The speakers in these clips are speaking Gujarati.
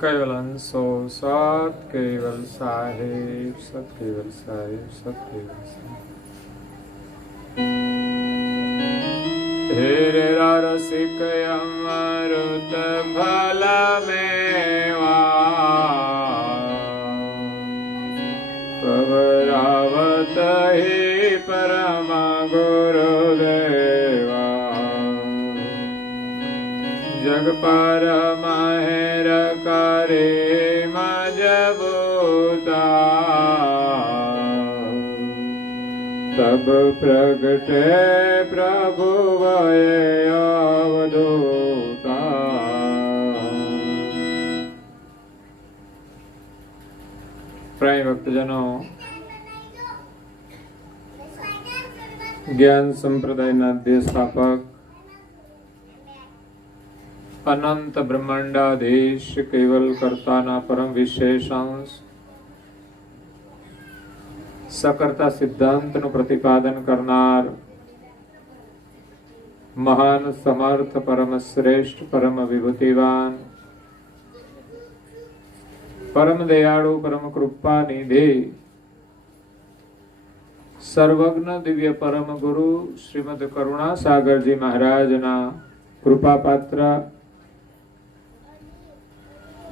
कैवलंसो सत केवल साहेब, सत केवल साहेब, सत केवल साहेब। हेरे रसिक अमृत फल मेवा, पवरावत ही परम गुरुदेवा। जग पर महर करे मजबूता, तब प्रगटे प्रभु वये अवधूता। प्रिय भक्तजनों, ज्ञान संप्रदायના દેશસ્થાપક अनंत ब्रह्मांडाधीश केवल कर्ताना परम विशेषांश सकर्ता सिद्धांतનું प्रतिपादन करनार महान समर्थ परम श्रेष्ठ परम विभूतिवान परम दयाळु परम कृपा निधि सर्वज्ञ दिव्य परम गुरु श्रीमद करुणा सागर जी महाराज ना कृपा पात्र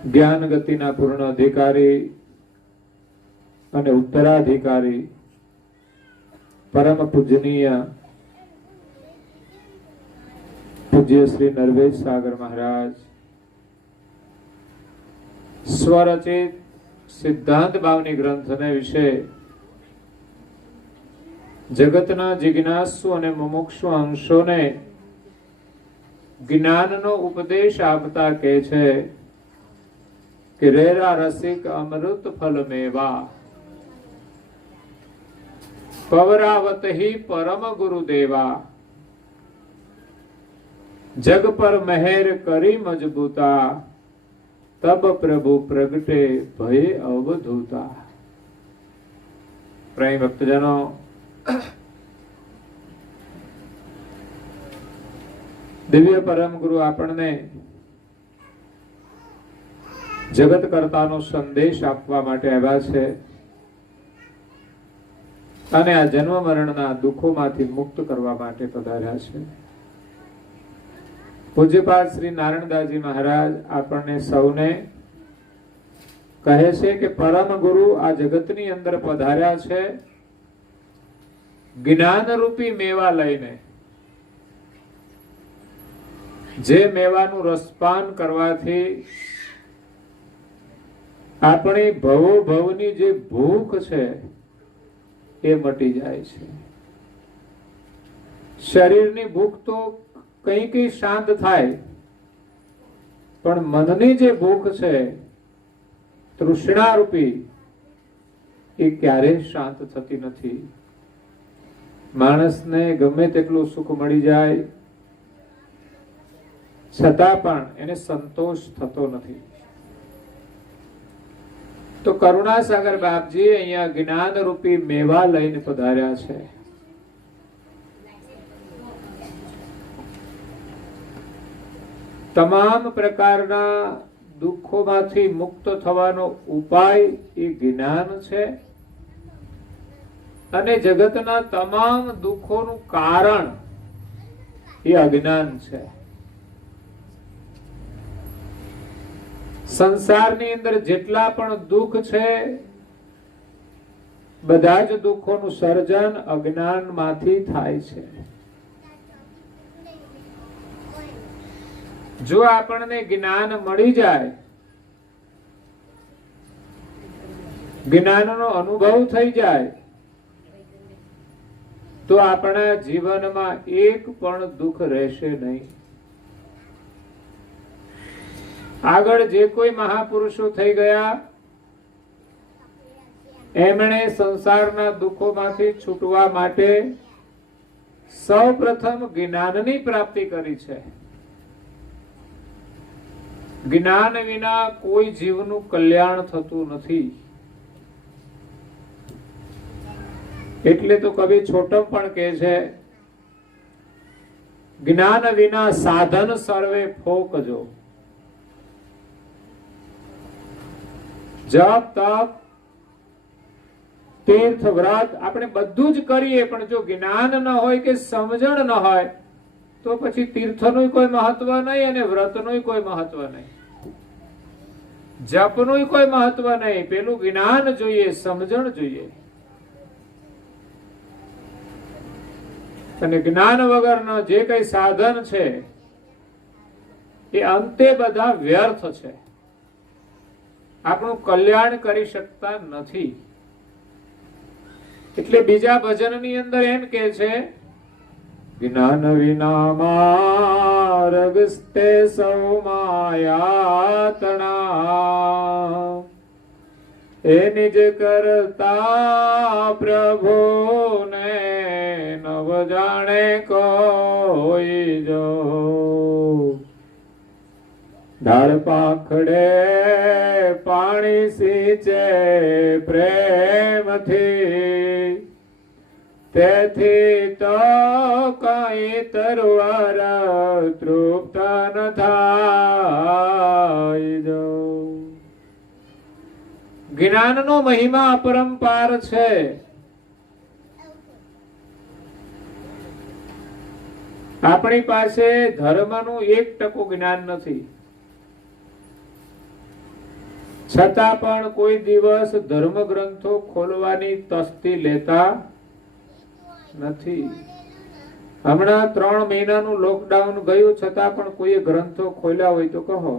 ज्ञान गतिना पूर्ण अधिकारी અને ઉત્તરાધિકારી પરમ પૂજનીય પૂજ્ય શ્રી નરવેશ સાગર મહારાજ સ્વરચિત સિદ્ધાંત ભાવની ગ્રંથને વિશે જગતના જિજ્ઞાસુ અને મુમુક્ષુ અંશોને જ્ઞાનનો ઉપદેશ આપતા કહે છે કે રેરા રસિક અમૃત ફલ મેવા, पवरावत ही परम गुरुदेवा। जग पर मेहर करी मजबूता, तब प्रभु प्रगटे भय अवधूता। प्रिय भक्तजनों, दिव्य परम गुरु आपने जगत कर्तानो संदेश आपवा माटे आव्या छे અને આ જન્મ મરણના દુઃખોમાંથી મુક્ત કરવા માટે પધાર્યા છે। પૂજ્યપાદ શ્રી નારાયણદાસજી મહારાજ આપણને સૌને કહે છે કે પરમ ગુરુ આ જગતની અંદર પધાર્યા છે જ્ઞાન રૂપી મેવા લઈને, જે મેવાનું રસપાન કરવાથી આપણી ભવો ભવની જે ભૂખ છે એ મટી જાય છે। શરીરની ભૂખ તો કઈ કઈ શાંત થાય, પણ મનની જે ભૂખ છે તૃષ્ણા રૂપી એ ક્યારેય શાંત થતી નથી। માણસને ગમે તેટલું સુખ મળી જાય છતાં પણ એને સંતોષ થતો નથી। તો કરુણાસાગર બાપજી અહીંયા જ્ઞાન રૂપી મેવા લઈને પધાર્યા છે। તમામ પ્રકારના દુઃખોમાંથી મુક્ત થવાનો ઉપાય એ જ્ઞાન છે અને જગતના તમામ દુઃખોનું કારણ એ અજ્ઞાન છે। સંસારની અંદર જેટલા પણ દુઃખ છે બધા જ દુઃખોનું સર્જન અજ્ઞાનમાંથી થાય છે। જો આપણને જ્ઞાન મળી જાય, જ્ઞાનનો અનુભવ થઈ જાય, તો આપણા જીવનમાં એક પણ દુઃખ રહેશે નહીં। આગળ જે કોઈ મહાપુરુષો થઈ ગયા એમણે સંસારના દુઃખોમાંથી છૂટવા માટે સૌપ્રથમ જ્ઞાનની પ્રાપ્તિ કરી છે। જ્ઞાન વિના કોઈ જીવનું કલ્યાણ થતું નથી। એટલે તો કવિ છોટમ પણ કહે છે, જ્ઞાન વિના સાધન સર્વે ફોકજો। જપ તપ તીર્થ વ્રત આપણે બધું જ કરીએ, પણ જો જ્ઞાન ન હોય કે સમજણ ન હોય તો પછી તીર્થનું કોઈ મહત્વ નહીં અને વ્રતનું કોઈ મહત્વ નહીં, જપનું કોઈ મહત્વ નહીં. પેલું જ્ઞાન જોઈએ, સમજણ જોઈએ. અને જ્ઞાન વગરનો જે કઈ સાધન છે એ અંતે બધા વ્યર્થ છે, આપણું કલ્યાણ કરી શકતા નથી. એટલે બીજા ભજનની અંદર એમ કે છે, જ્ઞાન વિના માર્ગસ્તે સૌ માયાતણા, એ નિજ કરતા પ્રભુને નવ જાણે કોઈ જો. ઢાળ પાખડે પાણી સિંચે પ્રેમથી, તેથી તો કઈ તરવાર તૃપ્ત ન થાય જો. જ્ઞાનનો મહિમા અપરંપાર છે. આપણી પાસે ધર્મનું 1% જ્ઞાન નથી, છતાં પણ કોઈ દિવસ ધર્મ ગ્રંથો ખોલવાની તસ્તી લેતા નથી. હમણાં 3 મહિનાનું લોકડાઉન ગયું, છતાં પણ કોઈએ ગ્રંથો ખોલ્યા હોય તો કહો.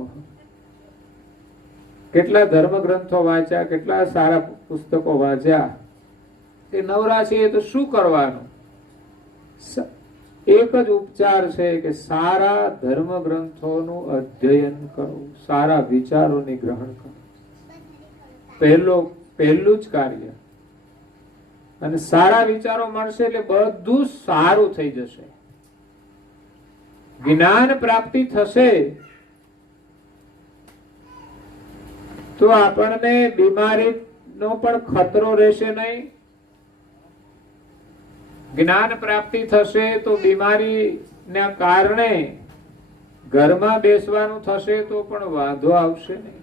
કેટલા ધર્મ ગ્રંથો વાંચ્યા, કેટલા સારા પુસ્તકો વાંચ્યા. તે નવરા છે તો શું કરવાનું? એક જ ઉપચાર છે કે સારા ધર્મ ગ્રંથોનું અધ્યયન કરવું, સારા વિચારોની ગ્રહણ કરવું. પહેલું જ કાર્ય. અને સારા વિચારો મળશે એટલે બધું સારું થઈ જશે. જ્ઞાન પ્રાપ્તિ થશે તો આપણને બીમારીનો પણ ખતરો રહેશે નહીં. જ્ઞાન પ્રાપ્તિ થશે તો બીમારીના કારણે ઘરમાં બેસવાનું થશે તો પણ વાંધો આવશે નહીં.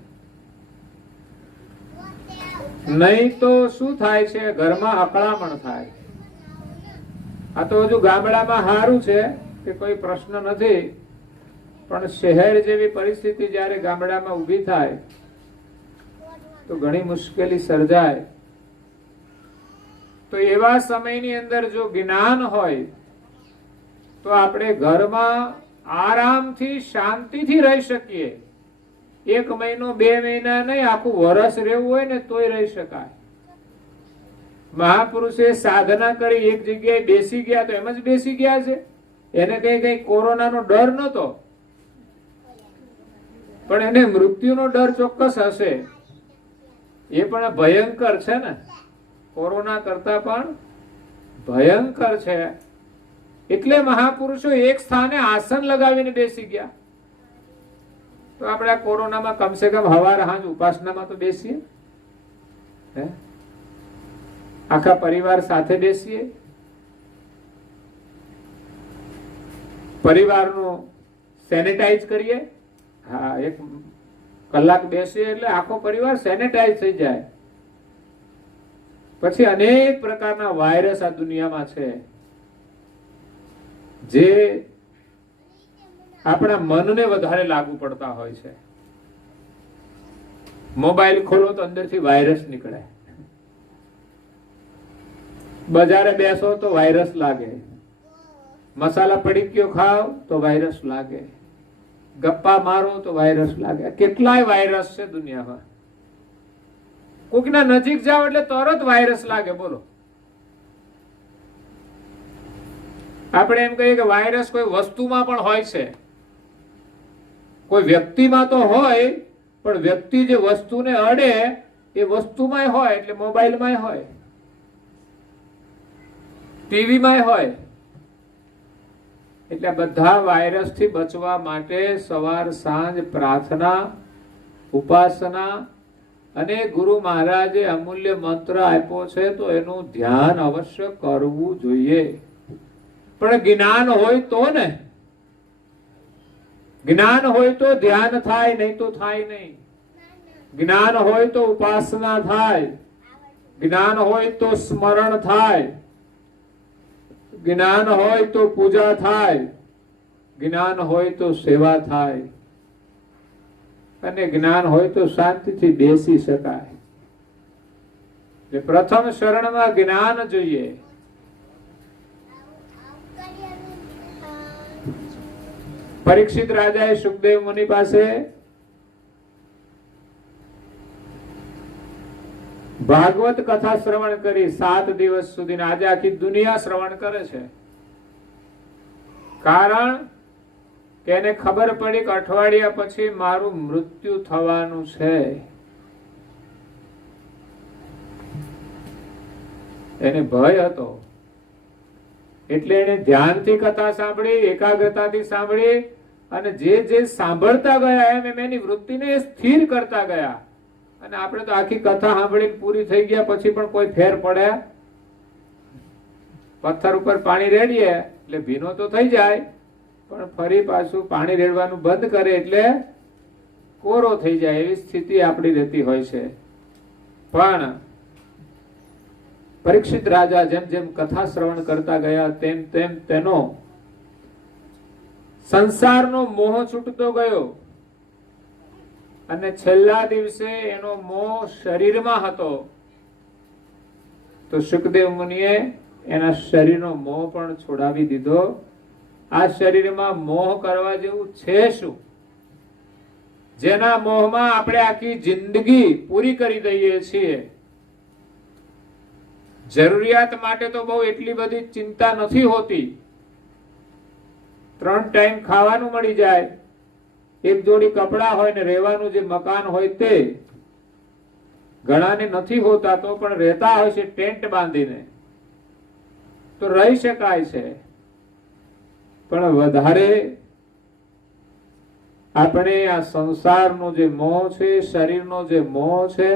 નહીં તો શું થાય છે, ઘરમાં અકળામણ થાય. આ તો હજુ ગામડામાં સારું છે કે કોઈ પ્રશ્ન નથી, પણ શહેર જેવી પરિસ્થિતિ જ્યારે ગામડામાં ઊભી થાય તો ઘણી મુશ્કેલી સર્જાય. તો એવા સમયની અંદર જો જ્ઞાન હોય તો આપણે ઘરમાં આરામથી શાંતિથી રહી શકીએ. 1 મહિનો 2 મહિના નહીં, આખું વર્ષ રહેવું હોય ને તોય રહી શકાય. મહાપુરુષે સાધના કરી, એક જગ્યાએ બેસી ગયા તો એમ જ બેસી ગયા છે. એને કઈ કોરોનાનો ડર નતો, પણ એને મૃત્યુનો ડર ચોક્કસ હશે. એ પણ ભયંકર છે ને, કોરોના કરતા પણ ભયંકર છે. એટલે મહાપુરુષો એક સ્થાને આસન લગાવીને બેસી ગયા. તો આપણે આ કોરોનામાં કમસે કમ હવાર હાંજ ઉપાસનામાં તો બેસીએ, આખા પરિવાર સાથે બેસીએ, પરિવારનું સેનેટાઈઝ કરીએ. હા, 1 કલાક બેસીએ એટલે આખો પરિવાર સેનેટાઈઝ થઈ જાય. પછી અનેક પ્રકારના વાયરસ આ દુનિયામાં છે જે આપણા મનને વધારે લાગુ પડતા હોય છે. મોબાઈલ ખોલો તો અંદરથી વાયરસ નીકળે, બજારે બેસો તો વાયરસ લાગે, મસાલા પડીક્યો ખાઓ તો વાયરસ લાગે, ગપ્પા મારો તો વાયરસ લાગે. કેટલાય વાયરસ છે દુનિયામાં. કોઈકના નજીક જાવ એટલે તરત વાયરસ લાગે. બોલો, આપણે એમ કહીએ કે વાયરસ કોઈ વસ્તુમાં પણ હોય છે, કોઈ વ્યક્તિમાં તો હોય, પણ વ્યક્તિ જે વસ્તુને અડે એ વસ્તુમાં હોય. એટલે મોબાઈલમાં હોય, ટીવીમાં હોય. એટલે બધા વાયરસ થી બચવા માટે સવાર સાંજ પ્રાર્થના, ઉપાસના અને ગુરુ મહારાજે અમૂલ્ય મંત્ર આપ્યો છે તો એનું ધ્યાન અવશ્ય કરવું જોઈએ. પણ જ્ઞાન હોય તો ને, જ્ઞાન હોય તો ધ્યાન થાય, નહીં તો થાય નહીં. જ્ઞાન હોય તો ઉપાસના થાય, જ્ઞાન હોય તો સ્મરણ થાય, જ્ઞાન હોય તો પૂજા થાય, જ્ઞાન હોય તો સેવા થાય, અને જ્ઞાન હોય તો શાંતિથી બેસી શકાય. પ્રથમ શરણમાં જ્ઞાન જોઈએ. પરીક્ષિત રાજાએ સુખદેવ મુનિ પાસે ભાગવત કથા શ્રવણ કરી 7 દિવસ સુધી. આજે આખી દુનિયા શ્રવણ કરે છે. કારણ કે એને ખબર પડી કે અઠવાડિયા પછી મારું મૃત્યુ થવાનું છે. એને ભય હતો, એટલે એને ધ્યાનથી કથા સાંભળી, એકાગ્રતાથી સાંભળી, અને જે સાંભળતા ગયા એમ એની વૃત્તિને સ્થિર કરતા ગયા. અને આપણે તો આખી કથા સાંભળીને પૂરી થઈ ગયા પછી પણ કોઈ ફેર પડે? પથ્થર ઉપર પાણી રેડીએ એટલે ભીનો તો થઈ જાય, પણ ફરી પાછું પાણી રેડવાનું બંધ કરે એટલે કોરો થઈ જાય. એવી સ્થિતિ આપણી રહેતી હોય છે. પણ પરીક્ષિત રાજા જેમ જેમ કથા શ્રવણ કરતા ગયા તેમ તેમ તેનો સંસારનો મોહ છૂટતો ગયો, અને છેલ્લા દિવસે એનો મોહ શરીરમાં હતો. તો સુખદેવ મુનિએ એના શરીરનો મોહ પણ છોડાવી દીધો. આ શરીરમાં મોહ કરવા જેવું છે શું? જેના મોહમાં આપણે આખી જિંદગી પૂરી કરી દઈએ છીએ. જરૂરિયાત માટે તો બહુ એટલી બધી ચિંતા નથી હોતી. 3 ટાઈમ ખાવાનું મળી જાય, એક જોડી કપડા હોય ને રહેવાનું જે મકાન હોય તે. ઘણાને નથી હોતા તો પણ રહેતા હોય છે ટેન્ટ બાંધીને, તો રહી શકાય છે. પણ વધારે આપણે આ સંસારનો જે મોહ છે, શરીરનો જે મોહ છે,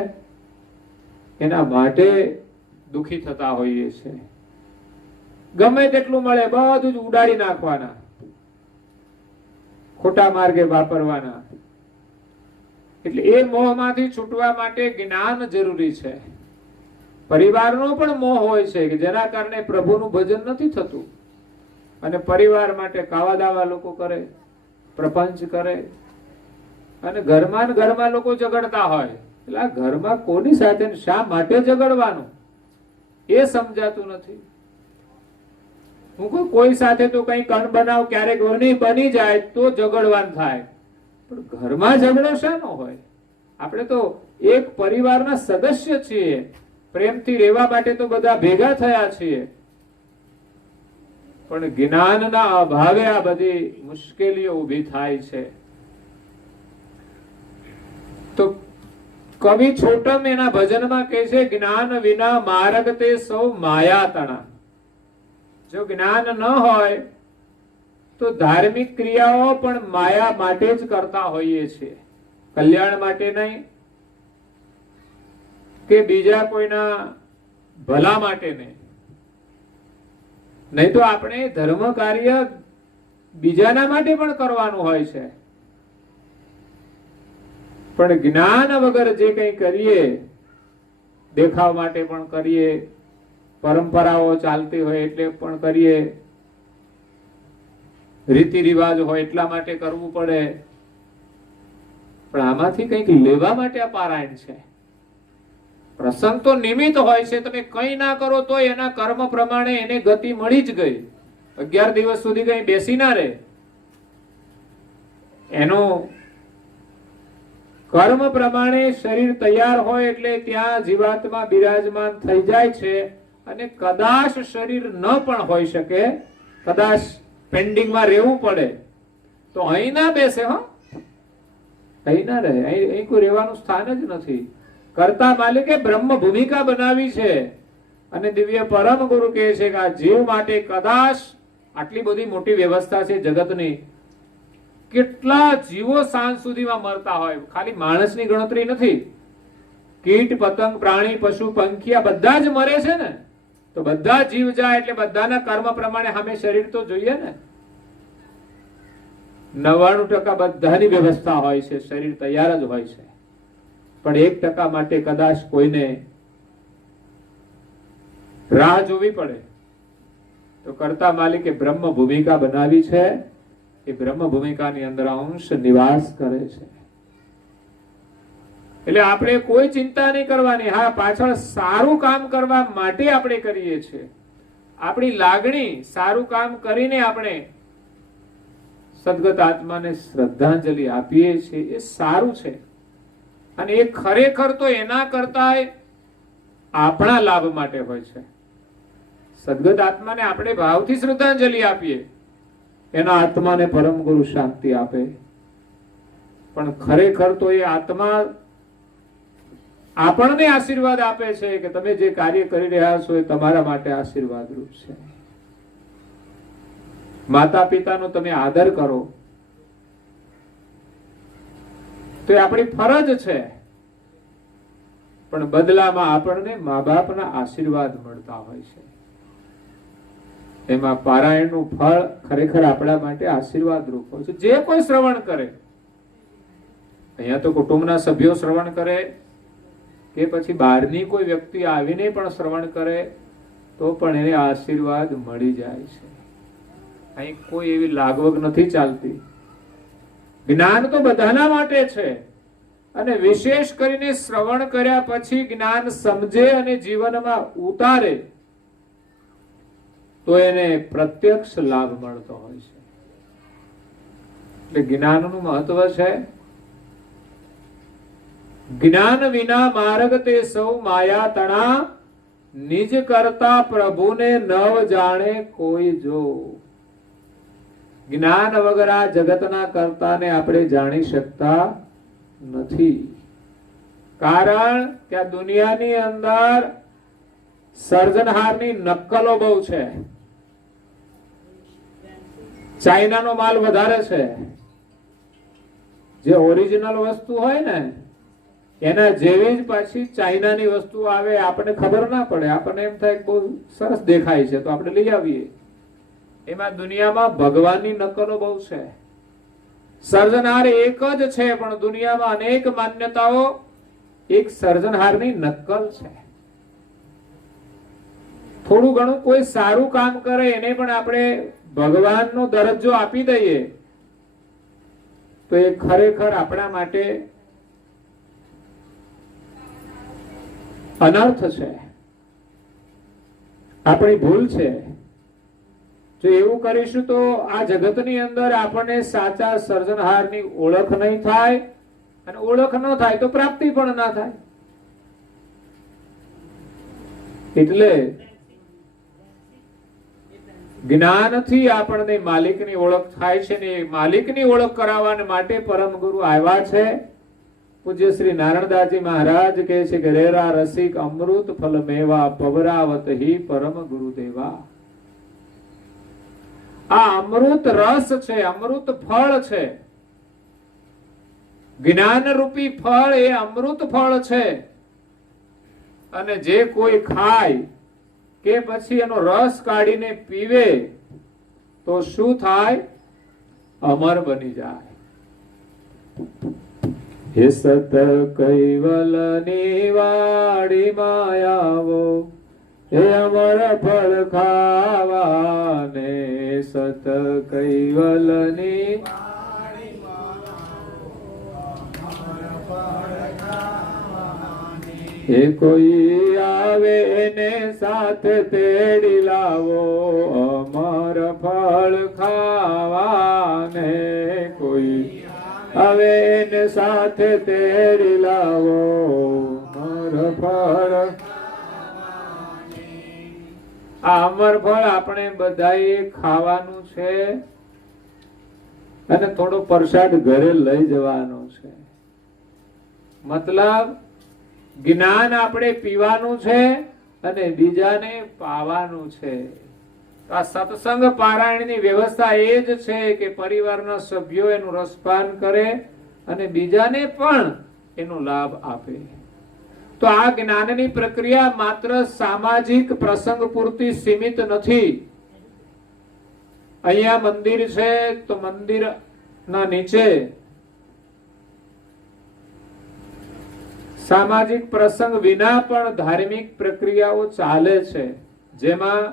એના માટે દુખી થતા હોઈએ છે. ગમે તેટલું મળે બધું જ ઉડાડી નાખવાના, ખોટા માર્ગે વાપરવાના. એટલે એ મોહમાંથી છૂટવા માટે જ્ઞાન જરૂરી છે. પરિવારનો પણ મોહ હોય છે કે જેના કારણે પ્રભુનું ભજન નથી થતું, અને પરિવાર માટે કાવા દાવા લોકો કરે, પ્રપંચ કરે, અને ઘરમાં લોકો ઝઘડતા હોય. એટલે આ ઘરમાં કોની સાથે શા માટે ઝઘડવાનું એ સમજાતું નથી. હું કહું કોઈ સાથે તો કઈ કણ બનાવ ક્યારેક બની જાય તો ઝઘડવાનું થાય, પણ ઘરમાં ઝઘડો શાનો હોય? આપણે તો એક પરિવારના સદસ્ય છીએ, પ્રેમથી રહેવા માટે તો બધા ભેગા થયા છીએ. પણ જ્ઞાનના અભાવે આ બધી મુશ્કેલીઓ ઊભી થાય છે. તો કવિ છોટમ એના ભજનમાં કહે છે, જ્ઞાન વિના માર્ગ તે સૌ માયા તણા. જો જ્ઞાન ન હોય તો ધાર્મિક ક્રિયાઓ પણ માયા માટે જ કરતા હોઈએ છીએ, કલ્યાણ માટે નહીં, કે બીજા કોઈના ભલા માટે નહીં. નહીં તો આપણે ધર્મ કાર્ય બીજાના માટે પણ કરવાનું હોય છે. પણ જ્ઞાન વગર જે કંઈ કરીએ, દેખાવ માટે પણ કરીએ, પરંપરાઓ ચાલતી હોય એટલે પણ કરીએ, રીતિ રિવાજ હોય એટલા માટે કરવું પડે, પણ આમાંથી કંઈક લેવા માટે આ પારાયણ છે. પ્રસંગ તો નિમિત્ત હોય છે. તમે કંઈ ના કરો તો એના કર્મ પ્રમાણે એને ગતિ મળી જ ગઈ. 11 દિવસ સુધી કંઈ બેસી ના રહે. એનો કર્મ પ્રમાણે શરીર તૈયાર હોય એટલે ત્યાં જીવાત્મા બિરાજમાન થઈ જાય છે. અને કદાચ શરીર ન પણ હોઈ શકે, કદાચ પેન્ડિંગમાં રહેવું પડે તો અહીં ના બેસે. અહીં ના રહે. અહીં કોઈ રહેવાનું સ્થાન જ નથી. કરતા માલિકે બ્રહ્મ ભૂમિકા બનાવી છે. અને દિવ્ય પરમ ગુરુ કહે છે કે આ જીવ માટે કદાચ આટલી બધી મોટી વ્યવસ્થા છે જગતની. કેટલા જીવો સાંજ સુધીમાં મરતા હોય. ખાલી માણસની ગણતરી નથી, કીટ પતંગ પ્રાણી પશુ પંખી આ બધા જ મરે છે ને. તો બધા જીવ જાય એટલે બધાના કર્મ પ્રમાણે સામે શરીર તો જોઈએ ને. 99% બધાની વ્યવસ્થા હોય છે, શરીર તૈયાર જ હોય છે. પણ 1% માટે કદાચ કોઈને રાહ જોવી પડે તો કરતા માલિકે બ્રહ્મ ભૂમિકા બનાવી છે. એ બ્રહ્મ ભૂમિકાની અંદર અંશ નિવાસ કરે છે. એટલે આપણે કોઈ ચિંતા નહીં કરવાની. હા, પાછળ સારું કામ કરવા માટે આપણે કરીએ છીએ. આપણી લાગણી સારું કામ કરીને આપણે સદગત આત્માને શ્રદ્ધાંજલિ આપીએ છીએ, એ સારું છે. અને એ ખરેખર તો એના કરતા આપણા લાભ માટે હોય છે. સદગત આત્માને આપણે ભાવથી શ્રદ્ધાંજલિ આપીએ, એના આત્માને પરમ ગુરુ શાંતિ આપે. પણ ખરેખર તો એ આત્મા આપણને આશીર્વાદ આપે છે કે તમે જે કાર્ય કરી રહ્યા છો એ તમારા માટે આશીર્વાદ રૂપ છે. માતા પિતાનો તમે આદર કરો તો એ આપણી ફરજ છે. પણ બદલામાં આપણને મા બાપના આશીર્વાદ મળતા હોય છે. એમાં પારાયણનું ફળ ખરેખર આપણા માટે આશીર્વાદ રૂપ હોય છે. જે કોઈ શ્રવણ કરે, અહીંયા તો કુટુંબના સભ્યો શ્રવણ કરે કે પછી બહારની કોઈ વ્યક્તિ આવીને પણ શ્રવણ કરે તો પણ એને આશીર્વાદ મળી જાય છે. અહીં કોઈ એવી લાગવગ નથી ચાલતી. જ્ઞાન તો બધાના માટે છે. અને વિશેષ કરીને શ્રવણ કર્યા પછી જ્ઞાન સમજે અને જીવનમાં ઉતારે તો એને પ્રત્યક્ષ લાભ મળતો હોય છે. એટલે જ્ઞાનનું મહત્વ છે. જ્ઞાન વિના માર્ગ તે સૌ માયા તણા, નિજ કરતા પ્રભુને નવ જાણે કોઈ જો. જ્ઞાન વગર આ જગતના કર્તાને આપણે જાણી શકતા નથી. કારણ કે આ દુનિયાની અંદર સર્જનહારની નકલો બહુ છે. ચાઇનાનો માલ વધારે છે. જે ઓરિજિનલ વસ્તુ હોય ને એના જેવી જ પાછી ચાઇનાની વસ્તુ આવે, આપણને ખબર ના પડે. આપણને એમ થાય બહુ સરસ દેખાય છે તો આપણે લઈ આવીએ. એમાં દુનિયામાં ભગવાનની નકલો બહુ છે. સર્જનહાર એક જ છે પણ દુનિયામાં અનેક માન્યતાઓ એક સર્જનહારની નકલ છે. થોડું ઘણું કોઈ સારું કામ કરે એને પણ આપણે ભગવાનનો દરજ્જો આપી દઈએ તો એ ખરેખર આપણા માટે અનર્થ છે, આપણી ભૂલ છે. જો એવું કરીશું તો આ જગતની અંદર આપણને સાચા સર્જનહારની ઓળખ નહીં થાય, અને ઓળખ ન થાય તો પ્રાપ્તિ પણ ના થાય. એટલે જ્ઞાનથી આપણને માલિકની ઓળખ થાય છે ને માલિકની ઓળખ કરાવવા માટે પરમ ગુરુ આવ્યા છે. પૂજ્ય શ્રી નારાયણદાસજી મહારાજ કહે છે કે રેરા રસિક અમૃત ફલ મેવા પવરાવત હિ પરમ ગુરુદેવા. આ અમૃત રસ છે, અમૃત ફળ છે. જ્ઞાન રૂપી ફળ એ અમૃત ફળ છે. અને જે કોઈ ખાય કે પછી એનો રસ કાઢીને પીવે તો શું થાય? અમર બની જાય. હે સત કૈવલ ની વાડી માયાવો, હે અમર ફળ ખાવાને. સત કૈવલ ની હે કોઈ આવે એને સાથે તેડી લાવો, અમર ફળ ખાવાને. કોઈ આવે એને સાથે તેડી લાવો, અમર ફળ. આ અમર ફળ આપણે બધાએ ખાવાનું છે અને થોડો પ્રસાદ ઘરે લઈ જવાનો છે. મતલબ જ્ઞાન આપણે પીવાનું છે અને બીજાને પાવાનું છે. આ સત્સંગ પારાયણની વ્યવસ્થા એ જ છે કે પરિવારના સભ્યો એનું રસપાન કરે અને બીજાને પણ એનો લાભ આપે. તો આ જ્ઞાનની પ્રક્રિયા માત્ર સામાજિક પ્રસંગ પૂરતી સીમિત નથી. અહીંયા મંદિર છે તો મંદિર ના નીચે સામાજિક પ્રસંગ વિના પણ ધાર્મિક પ્રક્રિયાઓ ચાલે છે, જેમાં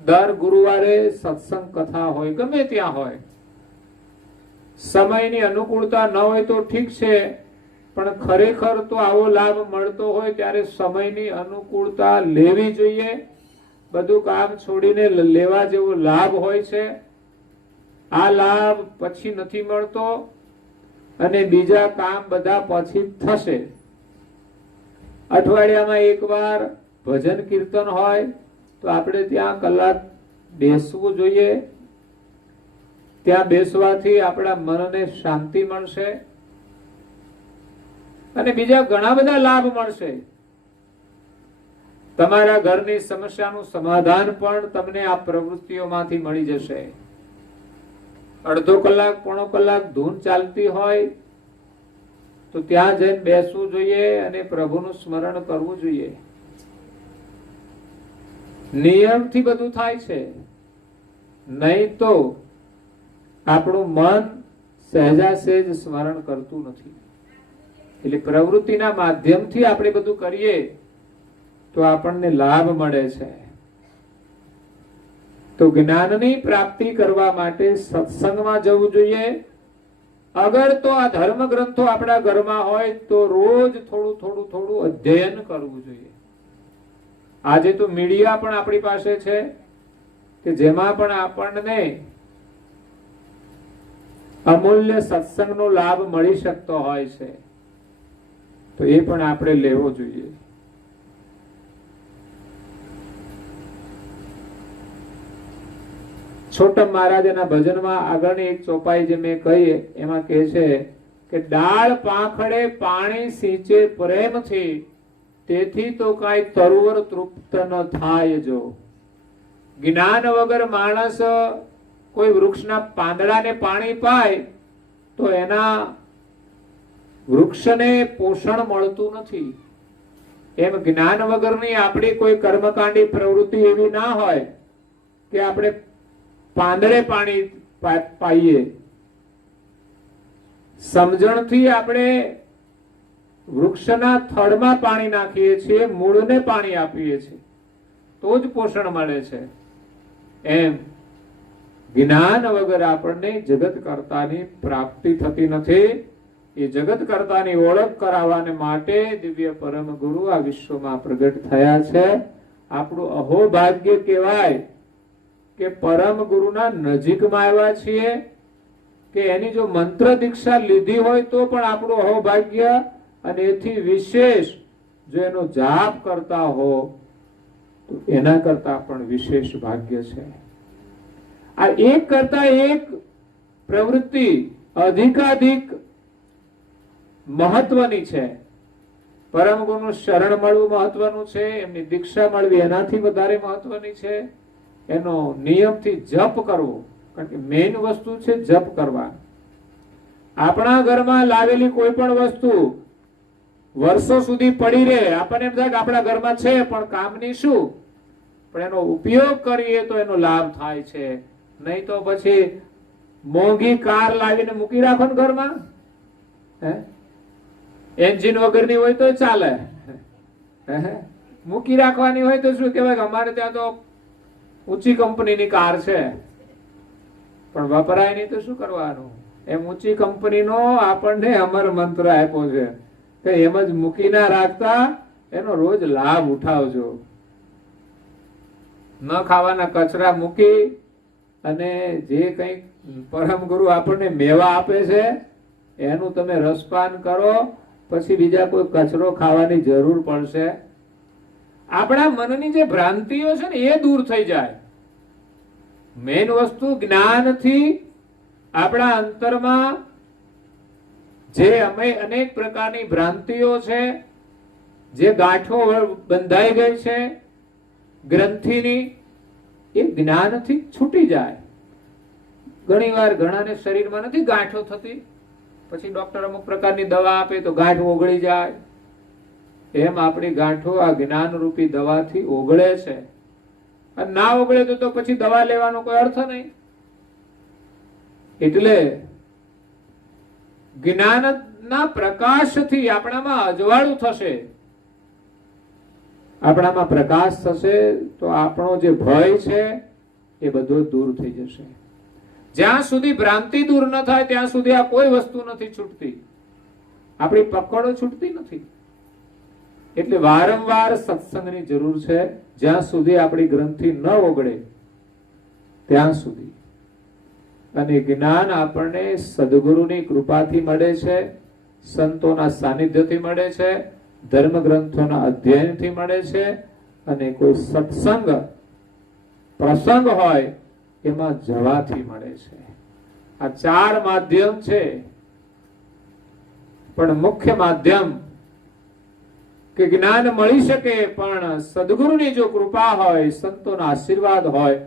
દર ગુરુવારે સત્સંગ કથા હોય, ગમે ત્યાં હોય. સમયની અનુકૂળતા ન હોય તો ઠીક છે, પણ ખરેખર તો આવો લાભ મળતો હોય ત્યારે સમયની અનુકૂળતા લેવી જોઈએ. બધું કામ છોડીને લેવા જેવો લાભ હોય છે. આ લાભ પછી નથી મળતો અને બીજા કામ બધા પછી થશે. અઠવાડિયામાં એકવાર ભજન કીર્તન હોય તો આપણે ત્યાં કલાક બેસવું જોઈએ. ત્યાં બેસવાથી આપણા મનને શાંતિ મળશે અને બીજા ઘણા બધા લાભ મળશે. તમારા ઘરની સમસ્યાનું સમાધાન પણ તમને આ પ્રવૃત્તિઓમાંથી મળી જશે. અડધો કલાક પોણો કલાક ધૂન ચાલતી હોય તો ત્યાં જઈને બેસવું જોઈએ અને પ્રભુનું સ્મરણ કરવું જોઈએ. નિયમથી બધું થાય છે, નહીં તો આપણું મન સહેજાસહેજ સ્મરણ કરતું નથી. એટલે પ્રવૃત્તિના માધ્યમથી આપણે બધું કરીએ તો આપણને લાભ મળે છે. તો જ્ઞાનની પ્રાપ્તિ કરવા માટે સત્સંગમાં જવું જોઈએ. અગર તો આ ધર્મ ગ્રંથો આપણા ઘરમાં હોય તો રોજ થોડું થોડું થોડું અધ્યયન કરવું જોઈએ. આજે તો મીડિયા પણ આપણી પાસે છે કે જેમાં પણ આપણને અમૂલ્ય સત્સંગનો લાભ મળી શકતો હોય છે, તો એ પણ આપણે લેવો જોઈએ. છોટમ મહારાજના ભજનમાં આગળની એક ચોપાઈ જે મેં કહી એમાં કહે છે કે ડાળ પાંખડે પાણી સિંચે પ્રેમથી, તેથી તો કાંઈ તરુવર તૃપ્ત ન થાય. જો જ્ઞાન વગર માણસ કોઈ વૃક્ષના પાંદડાને પાણી પાય તો એના વૃક્ષને પોષણ મળતું નથી. એમ જ્ઞાન વગરની આપણી કોઈ કર્મકાંડી પ્રવૃત્તિ એવી ના હોય કે આપણે પાંદડે પાણી પાઈએ. સમજણથી આપણે વૃક્ષના થડમાં પાણી નાખીએ છીએ, મૂળને પાણી આપીએ છીએ, તો જ પોષણ મળે છે. એમ જ્ઞાન વગર આપણને જગત કર્તાની પ્રાપ્તિ થતી નથી. એ જગત કર્તાની ઓળખ કરાવવાને માટે દિવ્ય પરમ ગુરુ આ વિશ્વમાં પ્રગટ થયા છે. આપણું અહોભાગ્ય કહેવાય કે પરમ ગુરુના નજીકમાં આવ્યા છીએ, કે એની જો મંત્ર દીક્ષા લીધી હોય તો પણ આપણું અહોભાગ્ય, અને એથી વિશેષ જો એનો જાપ કરતા હો તો એના કરતા પણ વિશેષ ભાગ્ય છે. આ એક કરતા એક પ્રવૃત્તિ અધિકાધિક મહત્વની છે. પરમ ગુરુનું શરણ મળવું મહત્વનું છે, એમની દીક્ષા મળવી એનાથી વધારે મહત્વની છે. એનો નિયમથી જપ કરવો, કારણ કે મેઇન વસ્તુ છે જપ કરવા. આપણા ઘરમાં લાવેલી કોઈ પણ વસ્તુ વર્ષો સુધી પડી રહે, આપણને એમ થાય કે આપણા ઘરમાં છે પણ કામની શું, પણ એનો ઉપયોગ કરીએ તો એનો લાભ થાય છે. નહીં તો પછી મોંઘી કાર લાવીને મૂકી રાખો ને ઘરમાં, એન્જિન વગરની હોય તો ચાલે, મૂકી રાખવાની હોય તો શું કહેવાય કે અમારે ત્યાં તો ઊંચી કંપનીની કાર છે, પણ વપરાય નહીં તો શું કરવાનું. એમ ઊંચી કંપનીનો આપણને અમર મંત્ર આપ્યો છે કે એમ જ મૂકી ના રાખતા, એનો રોજ લાભ ઉઠાવજો. ન ખાવાના કચરા મૂકી અને જે કંઈક પરમ ગુરુ આપણને મેવા આપે છે એનું તમે રસપાન કરો, પછી બીજા કોઈ કચરો ખાવાની જરૂર પડશે. આપણા મનની જે ભ્રાંતિઓ છે ને એ દૂર થઈ જાય. મેઇન વસ્તુ જ્ઞાનથી આપણા અંતરમાં જે અનેક પ્રકારની ભ્રાંતિઓ છે, જે ગાંઠો બંધાઈ ગઈ છે ગ્રંથિની, એ જ્ઞાનથી છૂટી જાય. ઘણી વાર ઘણાને શરીરમાં નથી ગાંઠો થતી, પછી ડોક્ટર અમુક પ્રકારની દવા આપે તો ગાંઠ ઓગળી જાય. એમ આપણી ગાંઠો આ જ્ઞાન રૂપી દવાથી ઓગળે છે. અને ના ઓગળે તો પછી દવા લેવાનો કોઈ અર્થ નહીં. એટલે જ્ઞાન ના પ્રકાશથી આપણામાં અજવાળું થશે, આપણામાં પ્રકાશ થશે તો આપણો જે ભય છે એ બધો દૂર થઈ જશે. જ્યાં સુધી ભ્રાંતિ દૂર ન થાય ત્યાં સુધી આ કોઈ વસ્તુ નથી છૂટતી, આપણી પકડો છૂટતી નથી. એટલે વારંવાર સત્સંગની જરૂર છે, જ્યાં સુધી આપણી ગ્રંથિ ન ઓગળે ત્યાં સુધી. અને જ્ઞાન આપણને સદગુરુની કૃપાથી મળે છે, સંતોના સાનિધ્યથી મળે છે, ધર્મ ગ્રંથોના અધ્યયનથી મળે છે, અને કોઈ સત્સંગ પ્રસંગ હોય એમાં જવાથી મળે છે. આ ચાર માધ્યમ છે, પણ મુખ્ય માધ્યમ કે જ્ઞાન મળી શકે પણ સદગુરુની જો કૃપા હોય, સંતોના આશીર્વાદ હોય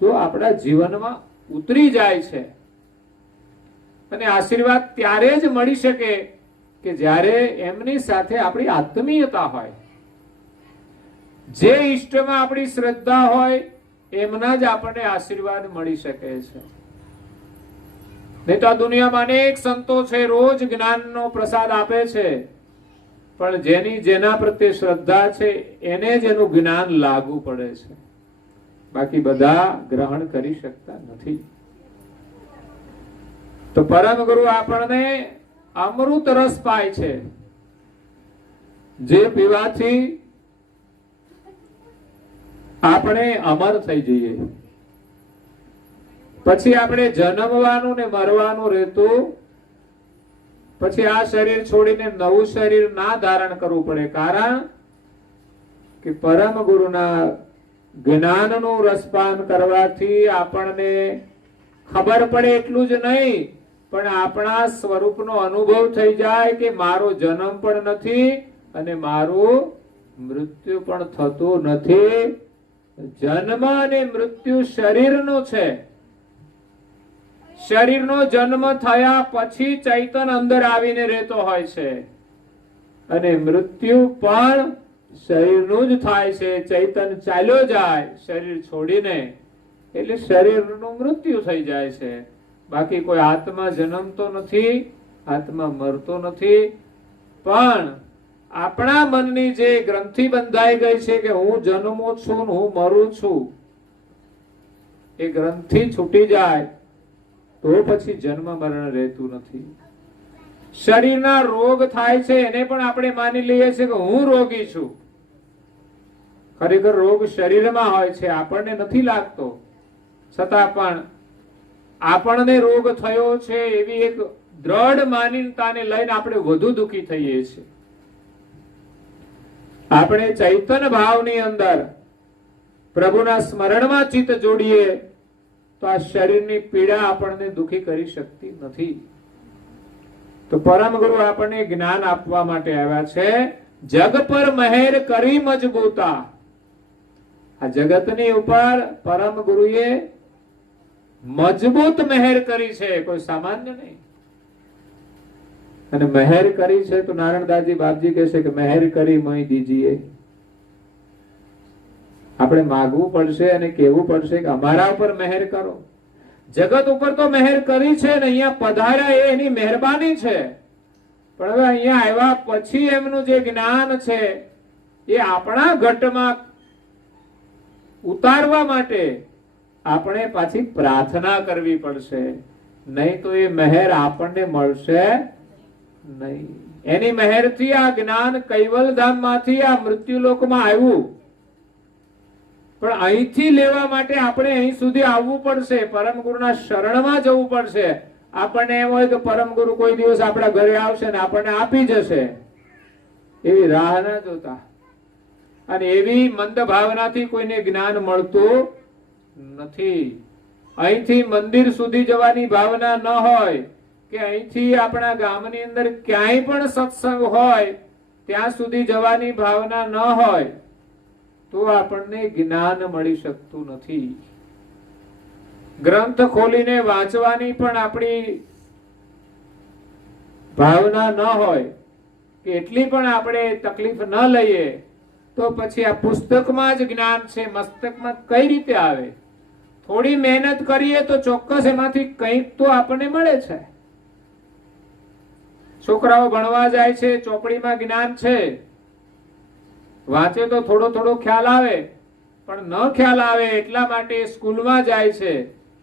તો આપણા જીવનમાં ઉતરી જાય છે. અને આશીર્વાદ ત્યારે જ મળી શકે કે જ્યારે એમની સાથે આપણી આત્મીયતા હોય. જે ઈષ્ટમાં આપણી શ્રદ્ધા હોય એમના જ આપણને આશીર્વાદ મળી શકે છે. નહીં તો આ દુનિયામાં અનેક સંતો છે, રોજ જ્ઞાનનો પ્રસાદ આપે છે, પણ જેની જેના પ્રત્યે શ્રદ્ધા છે એને જ એનું જ્ઞાન લાગુ પડે છે, બાકી બધા ગ્રહણ કરી શકતા નથી. તો પરમ ગુરુ આપણને અમૃત રસ પાય છે, જે પીવાથી આપણે અમર થઈ જઈએ. પછી આપણે જન્મવાનું ને મરવાનું રહેતું, પછી આ શરીર છોડીને નવું શરીર ના ધારણ કરવું પડે. કારણ કે પરમ ગુરુના જ્ઞાનનું રસપાન કરવાથી આપણને ખબર પડે એટલું જ નહીં, પણ આપણા સ્વરૂપનો અનુભવ થઈ જાય કે મારો જન્મ પણ નથી અને મારું મૃત્યુ પણ થતું નથી. જન્મ અને મૃત્યુ શરીરનું છે. શરીરનો જન્મ થયા પછી ચૈતન અંદર આવીને રહેતો હોય છે, અને મૃત્યુ પણ શરીરનું જ થાય છે. ચૈતન ચાલ્યો જાય શરીર છોડીને એટલે શરીરનું મૃત્યુ થઈ જાય છે. બાકી કોઈ આત્મા જન્મતો નથી, આત્મા મરતો નથી. પણ આપણા મનની જે ગ્રંથિ બંધાઈ ગઈ છે કે હું જન્મું છું ને હું મરું છું, એ ગ્રંથિ છૂટી જાય તો પછી જન્મ મરણ રહેતું નથી. શરીરના રોગ થાય છે એને પણ આપણે માની લઈએ છીએ કે હું રોગી છું. ખરેખર રોગ શરીરમાં હોય છે, આપણને નથી લાગતો, છતાં પણ આપણને રોગ થયો છે એવી એક દ્રઢ માન્યતાને લઈને આપણે વધુ દુઃખી થઈએ છીએ. આપણે ચૈતન ભાવની અંદર પ્રભુના સ્મરણમાં ચિત્ત જોડીએ તો આ શરીરની પીડા આપણને દુઃખી કરી શકતી નથી. તો પરમ ગુરુ આપણને જ્ઞાન આપવા માટે આવ્યા છે. જગ પર મહેર કરી મજબૂતા. આ જગતની ઉપર પરમ ગુરુએ મજબૂત મહેર કરી છે, કોઈ સામાન્ય નહીં. અને મહેર કરી છે તો નારાયણદાસજી બાપજી કહે છે કે મહેર કરી મહી દીજીએ. આપણે માગવું પડશે અને કહેવું પડશે કે અમારા ઉપર મહેર કરો. જગત ઉપર તો મહેર કરી છે ને અહીંયા પધાર્યા એ એની મહેરબાની છે, પણ હવે અહીંયા આવ્યા પછી એમનું જે જ્ઞાન છે એ આપણા ઘટમાં ઉતારવા માટે આપણે પાછી પ્રાર્થના કરવી પડશે, નહીં તો એ મહેર આપણને મળશે નહીં. એની મહેરથી આ જ્ઞાન કૈવલધામમાંથી આ મૃત્યુલોકમાં આવ્યું, પણ અહીંથી લેવા માટે આપણે અહીં સુધી આવવું પડશે, પરમ ગુરુના શરણમાં જવું પડશે. આપણને એમ હોય કે પરમ ગુરુ કોઈ દિવસ આપણા ઘરે આવશે ને આપણને આપી જશે, એવી રાહ ના જોતા. અને એવી મંદ ભાવનાથી કોઈને જ્ઞાન મળતું નથી. અહીંથી મંદિર સુધી જવાની ભાવના ન હોય કે અહીંથી આપણા ગામની અંદર ક્યાંય પણ સત્સંગ હોય ત્યાં સુધી જવાની ભાવના ન હોય તો આપણને જ્ઞાન મળી શકતું નથી. ગ્રંથ ખોલીને વાંચવાની પણ આપણી ભાવના ન હોય કે એટલી પણ આપણે તકલીફ ન લઈએ તો પછી આ પુસ્તકમાં જ જ્ઞાન છે, મસ્તકમાં કઈ રીતે આવે? થોડી મહેનત કરીએ તો ચોક્કસ એમાંથી કંઈક તો આપણને મળે છે. છોકરાઓ ભણવા જાય છે, ચોપડીમાં જ્ઞાન છે, વાંચે તો થોડો થોડો ખ્યાલ આવે, પણ ન ખ્યાલ આવે એટલા માટે સ્કૂલમાં જાય છે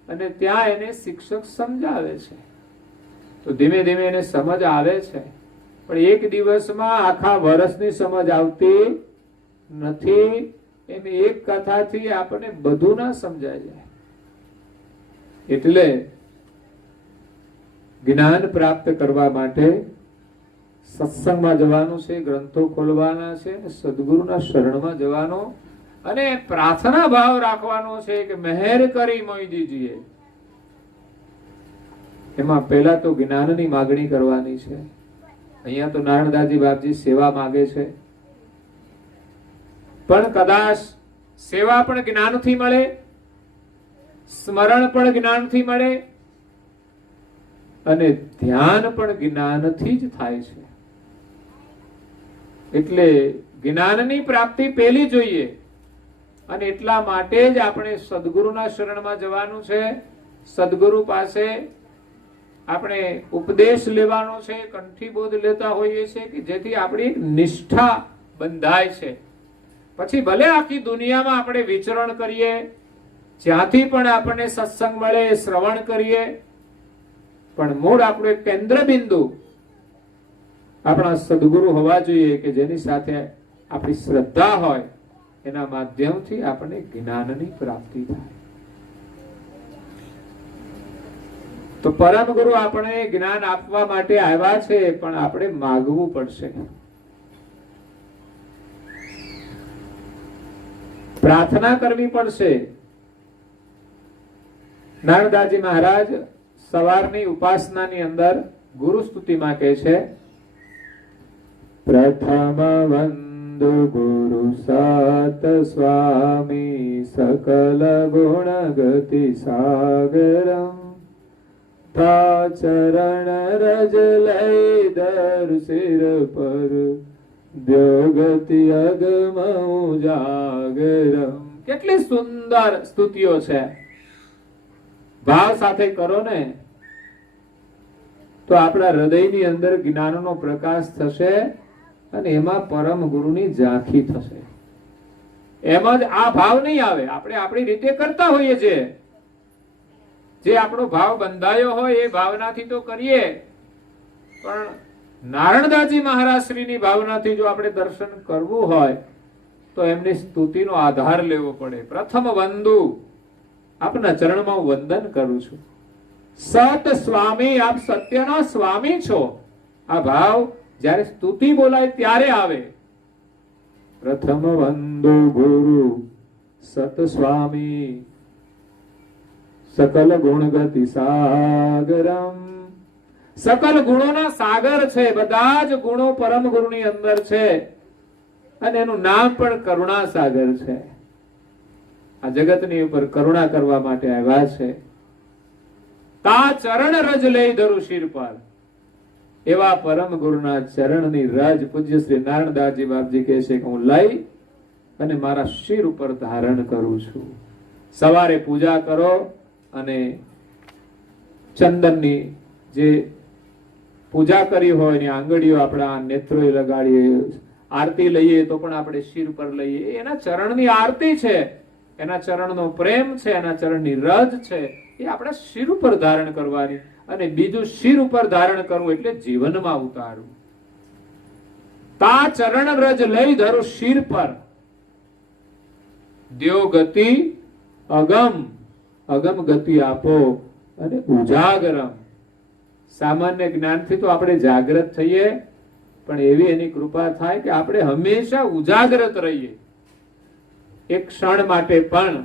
અને ત્યાં એને શિક્ષક સમજાવે છે, તો ધીમે ધીમે એને સમજ આવે છે. પણ એક દિવસમાં આખા વર્ષની સમજ આવતી નથી. એમ એક કથાથી આપણને બધું ના સમજાય જાય. એટલે જ્ઞાન પ્રાપ્ત કરવા માટે સત્સંગમાં જવાનું છે, ગ્રંથો ખોલવાના છે, સદગુરુના શરણમાં જવાનો અને પ્રાર્થના ભાવ રાખવાનો છે કે મહેર કરી મોઈદીજીએ. એમાં પહેલા તો જ્ઞાનની માગણી કરવાની છે. અહીંયા તો નારણદાસજી બાપજી સેવા માંગે છે, પણ કદાચ સેવા પણ જ્ઞાનથી મળે, સ્મરણ પણ જ્ઞાનથી મળે અને ધ્યાન પણ જ્ઞાનથી જ થાય છે. એટલે જ્ઞાનની પ્રાપ્તિ પહેલી જોઈએ અને એટલા માટે જ આપણે સદગુરુના શરણમાં જવાનું છે. સદગુરુ પાસે આપણે ઉપદેશ લેવાનો છે, કંઠીબોધ લેતા હોઈએ છીએ કે જેથી આપણી નિષ્ઠા બંધાય છે. પછી ભલે આખી દુનિયામાં આપણે વિચરણ કરીએ, જ્યાંથી પણ આપણને સત્સંગ મળે શ્રવણ કરીએ, પણ મૂળ આપણું એક કેન્દ્ર બિંદુ આપણા સદગુરુ હોવા જોઈએ કે જેની સાથે આપણી શ્રદ્ધા હોય, એના માધ્યમથી આપણને જ્ઞાનની પ્રાપ્તિ થાય. તો પરમ ગુરુ આપણે જ્ઞાન આપવા માટે આવ્યા છે, પણ આપણે માગવું પડશે, પ્રાર્થના કરવી પડશે. નારણદાસજી મહારાજ સવારની ઉપાસનાની અંદર ગુરુ સ્તુતિમાં કહે છે, પ્રથમ વંદુ ગુરુ સત સ્વામી સકલ ગુણ ગતિ સાગરમ તા ચરણ રજ લઈ દર સિર પર દ્યોગતિ અગમ ઉજાગરમ. કેટલી સુંદર સ્તુતિઓ છે. ભાવ સાથે કરો ને તો આપણા હૃદયની અંદર જ્ઞાનનો પ્રકાશ થશે અને એમાં પરમ ગુરુની ઝાંખી થશે. એમ જ આ ભાવ નહીં આવે. આપણે આપણી રીતે કરતા હોઈએ છીએ, જે આપણો ભાવ બંધાયો હોય એ ભાવનાથી તો કરીએ, પણ નારણદાસજી મહારાજ શ્રીની ભાવનાથી જો આપણે દર્શન કરવું હોય તો એમની સ્તુતિનો આધાર લેવો પડે. પ્રથમ વંદુ, આપના ચરણમાં હું વંદન કરું છું. સત સ્વામી, આપ સત્યના સ્વામી છો. આ ભાવ જ્યારે સ્તુતિ બોલાય ત્યારે આવે. પ્રથમ વંદુ ગુરુ સત સ્વામી સકલ ગુણ ગતિ સાગરમ. સકલ ગુણોના સાગર છે, બધા જ ગુણો પરમ ગુરુની અંદર છે અને એનું નામ પણ કરુણા સાગર છે. આ જગતની ઉપર કરુણા કરવા માટે આવ્યા છે. તા ચરણ રજ લઈ ધરું શિર પર. એવા પરમ ગુરુના ચરણની રજ પૂજ્ય શ્રી નારણદાસજી બાપજી કહે છે કે હું લઈ અને મારા શિર ઉપર ધારણ કરું છું. સવારે પૂજા કરો અને ચંદનની જે પૂજા કરી હોય એની આંગળીઓ આપણા નેત્રોએ લગાડીએ, આરતી લઈએ તો પણ આપણે શિર પર લઈએ. એના ચરણની આરતી છે, એના ચરણનો પ્રેમ છે, એના ચરણની રજ છે, એ આપણા શિર ઉપર ધારણ કરવાની. અને બીજું શિર ઉપર ધારણ કરવું એટલે જીવનમાં ઉતારવું. તા ચરણ રજ લઈ ધરું શિર પર દ્યો ગતિ અગમ. અગમ ગતિ આપો અને ઉજાગરમ. સામાન્ય જ્ઞાનથી તો આપણે જાગૃત થઈએ, પણ એવી એની કૃપા થાય કે આપણે હંમેશા ઉજાગૃત રહીએ. એક ક્ષણ માટે પણ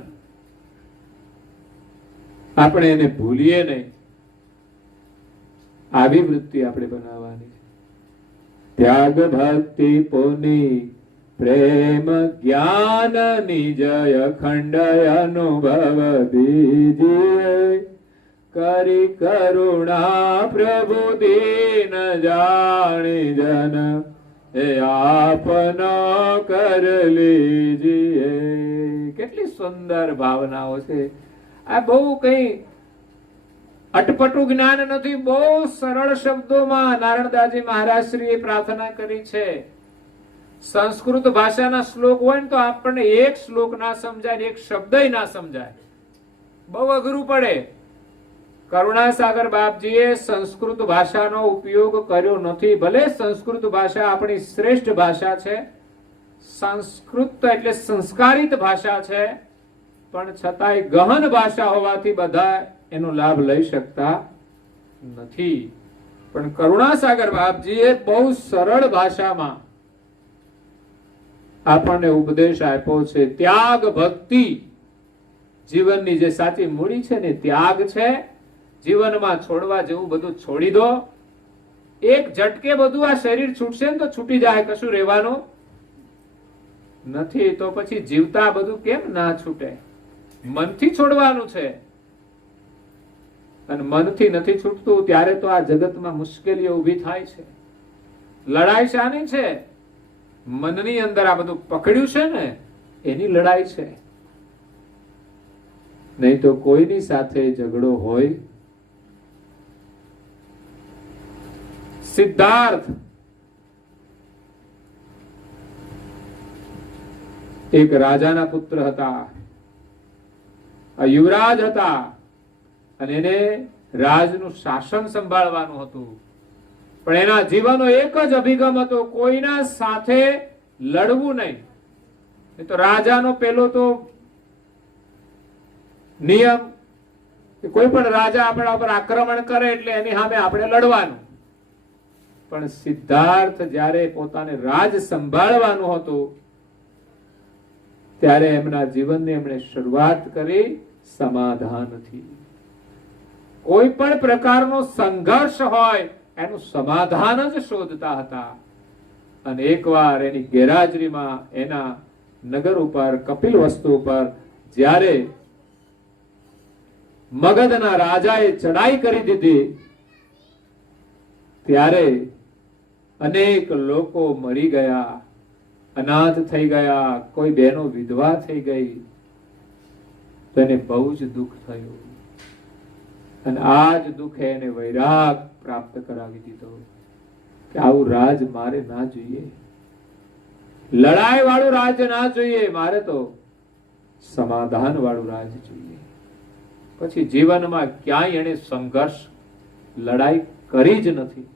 આપણે એને ભૂલીએ નહીં. આવી વૃત્તિ આપણે બનાવવાની. ત્યાગ ભક્તિ પુની પ્રેમ જ્ઞાન નિજય ખંડ અનુભવ દીજીએ કરી કરુણા પ્રભુ દીન જાણી જન એ આપનો કર લીજીએ. કેટલી સુંદર ભાવનાઓ છે. આ બહુ કઈ અટપટું જ્ઞાન નથી. બહુ સરળ શબ્દોમાં નારણદાસજી મહારાજશ્રીએ પ્રાર્થના કરી છે. સંસ્કૃત ભાષાના શ્લોક હોય ને તો આપણને એક શ્લોક ના સમજાય, એક શબ્દ ના સમજાય, બહુ અઘરું પડે. કરુણાસાગર બાપજીએ સંસ્કૃત ભાષાનો ઉપયોગ કર્યો નથી. ભલે સંસ્કૃત ભાષા આપણી શ્રેષ્ઠ ભાષા છે, સંસ્કૃત એટલે સંસ્કારિત ભાષા છે, પણ છતાંય ગહન ભાષા હોવાથી બધા એનો લાભ લઈ શકતા નથી. પણ કરુણાસાગર બાપજીએ બહુ સરળ ભાષામાં આપણને ઉપદેશ આપ્યો છે. ત્યાગ ભક્તિ જીવનની જે સાચી મૂડી છે ને ત્યાગ છે. જીવનમાં છોડવા જેવું બધું છોડી દો. એક ઝટકે બધું આ શરીર છૂટશે ને તો છૂટી જાય, કશું રહેવાનું નથી. તો પછી જીવતા બધું કેમ ના છૂટે? મનથી છોડવાનું છે, અને મનથી નથી છૂટતું ત્યારે તો આ જગતમાં મુશ્કેલીઓ ઊભી થાય છે. લડાઈ શાની છે? મનની અંદર આ બધું પકડ્યું છે ને એની લડાઈ છે. નહીં તો કોઈની સાથે ઝઘડો હોય. સિદ્ધાર્થ એક રાજાના પુત્ર હતા, યુવરાજ હતા, અને એને રાજનું શાસન સંભાળવાનું હતું. પણ એના જીવનનો એક જ અભિગમ હતો, કોઈના સાથે લડવું નહીં. તો રાજાનો પેલો તો નિયમ, કોઈ પણ રાજા આપણા ઉપર આક્રમણ કરે એટલે એની સામે આપણે લડવાનું. પણ સિદ્ધાર્થ જ્યારે પોતાને રાજ સંભાળવાનું હતું ત્યારે એમના જીવનની એમણે શરૂઆત કરી સમાધાનથી. કોઈ પણ પ્રકારનો સંઘર્ષ હોય એનું સમાધાન જ શોધતા હતા. અને એકવાર એની ગેરહાજરીમાં એના નગર ઉપર કપિલવસ્તુ ઉપર જ્યારે મગધના રાજાએ ચડાઈ કરી દીધી ત્યારે અનેક લોકો મરી ગયા, અનાથ થઈ ગયા, કોઈ બહેનો વિધવા થઈ ગઈ. તો એને બહુ જ દુઃખ થયું, અને આ જ દુઃખે એને વૈરાગ પ્રાપ્ત કરાવી દીધો કે આવું રાજ મારે ના જોઈએ, લડાઈ વાળું રાજ ના જોઈએ, મારે તો સમાધાન વાળું રાજ જોઈએ. પછી જીવનમાં ક્યાંય એને સંઘર્ષ લડાઈ કરી જ નથી.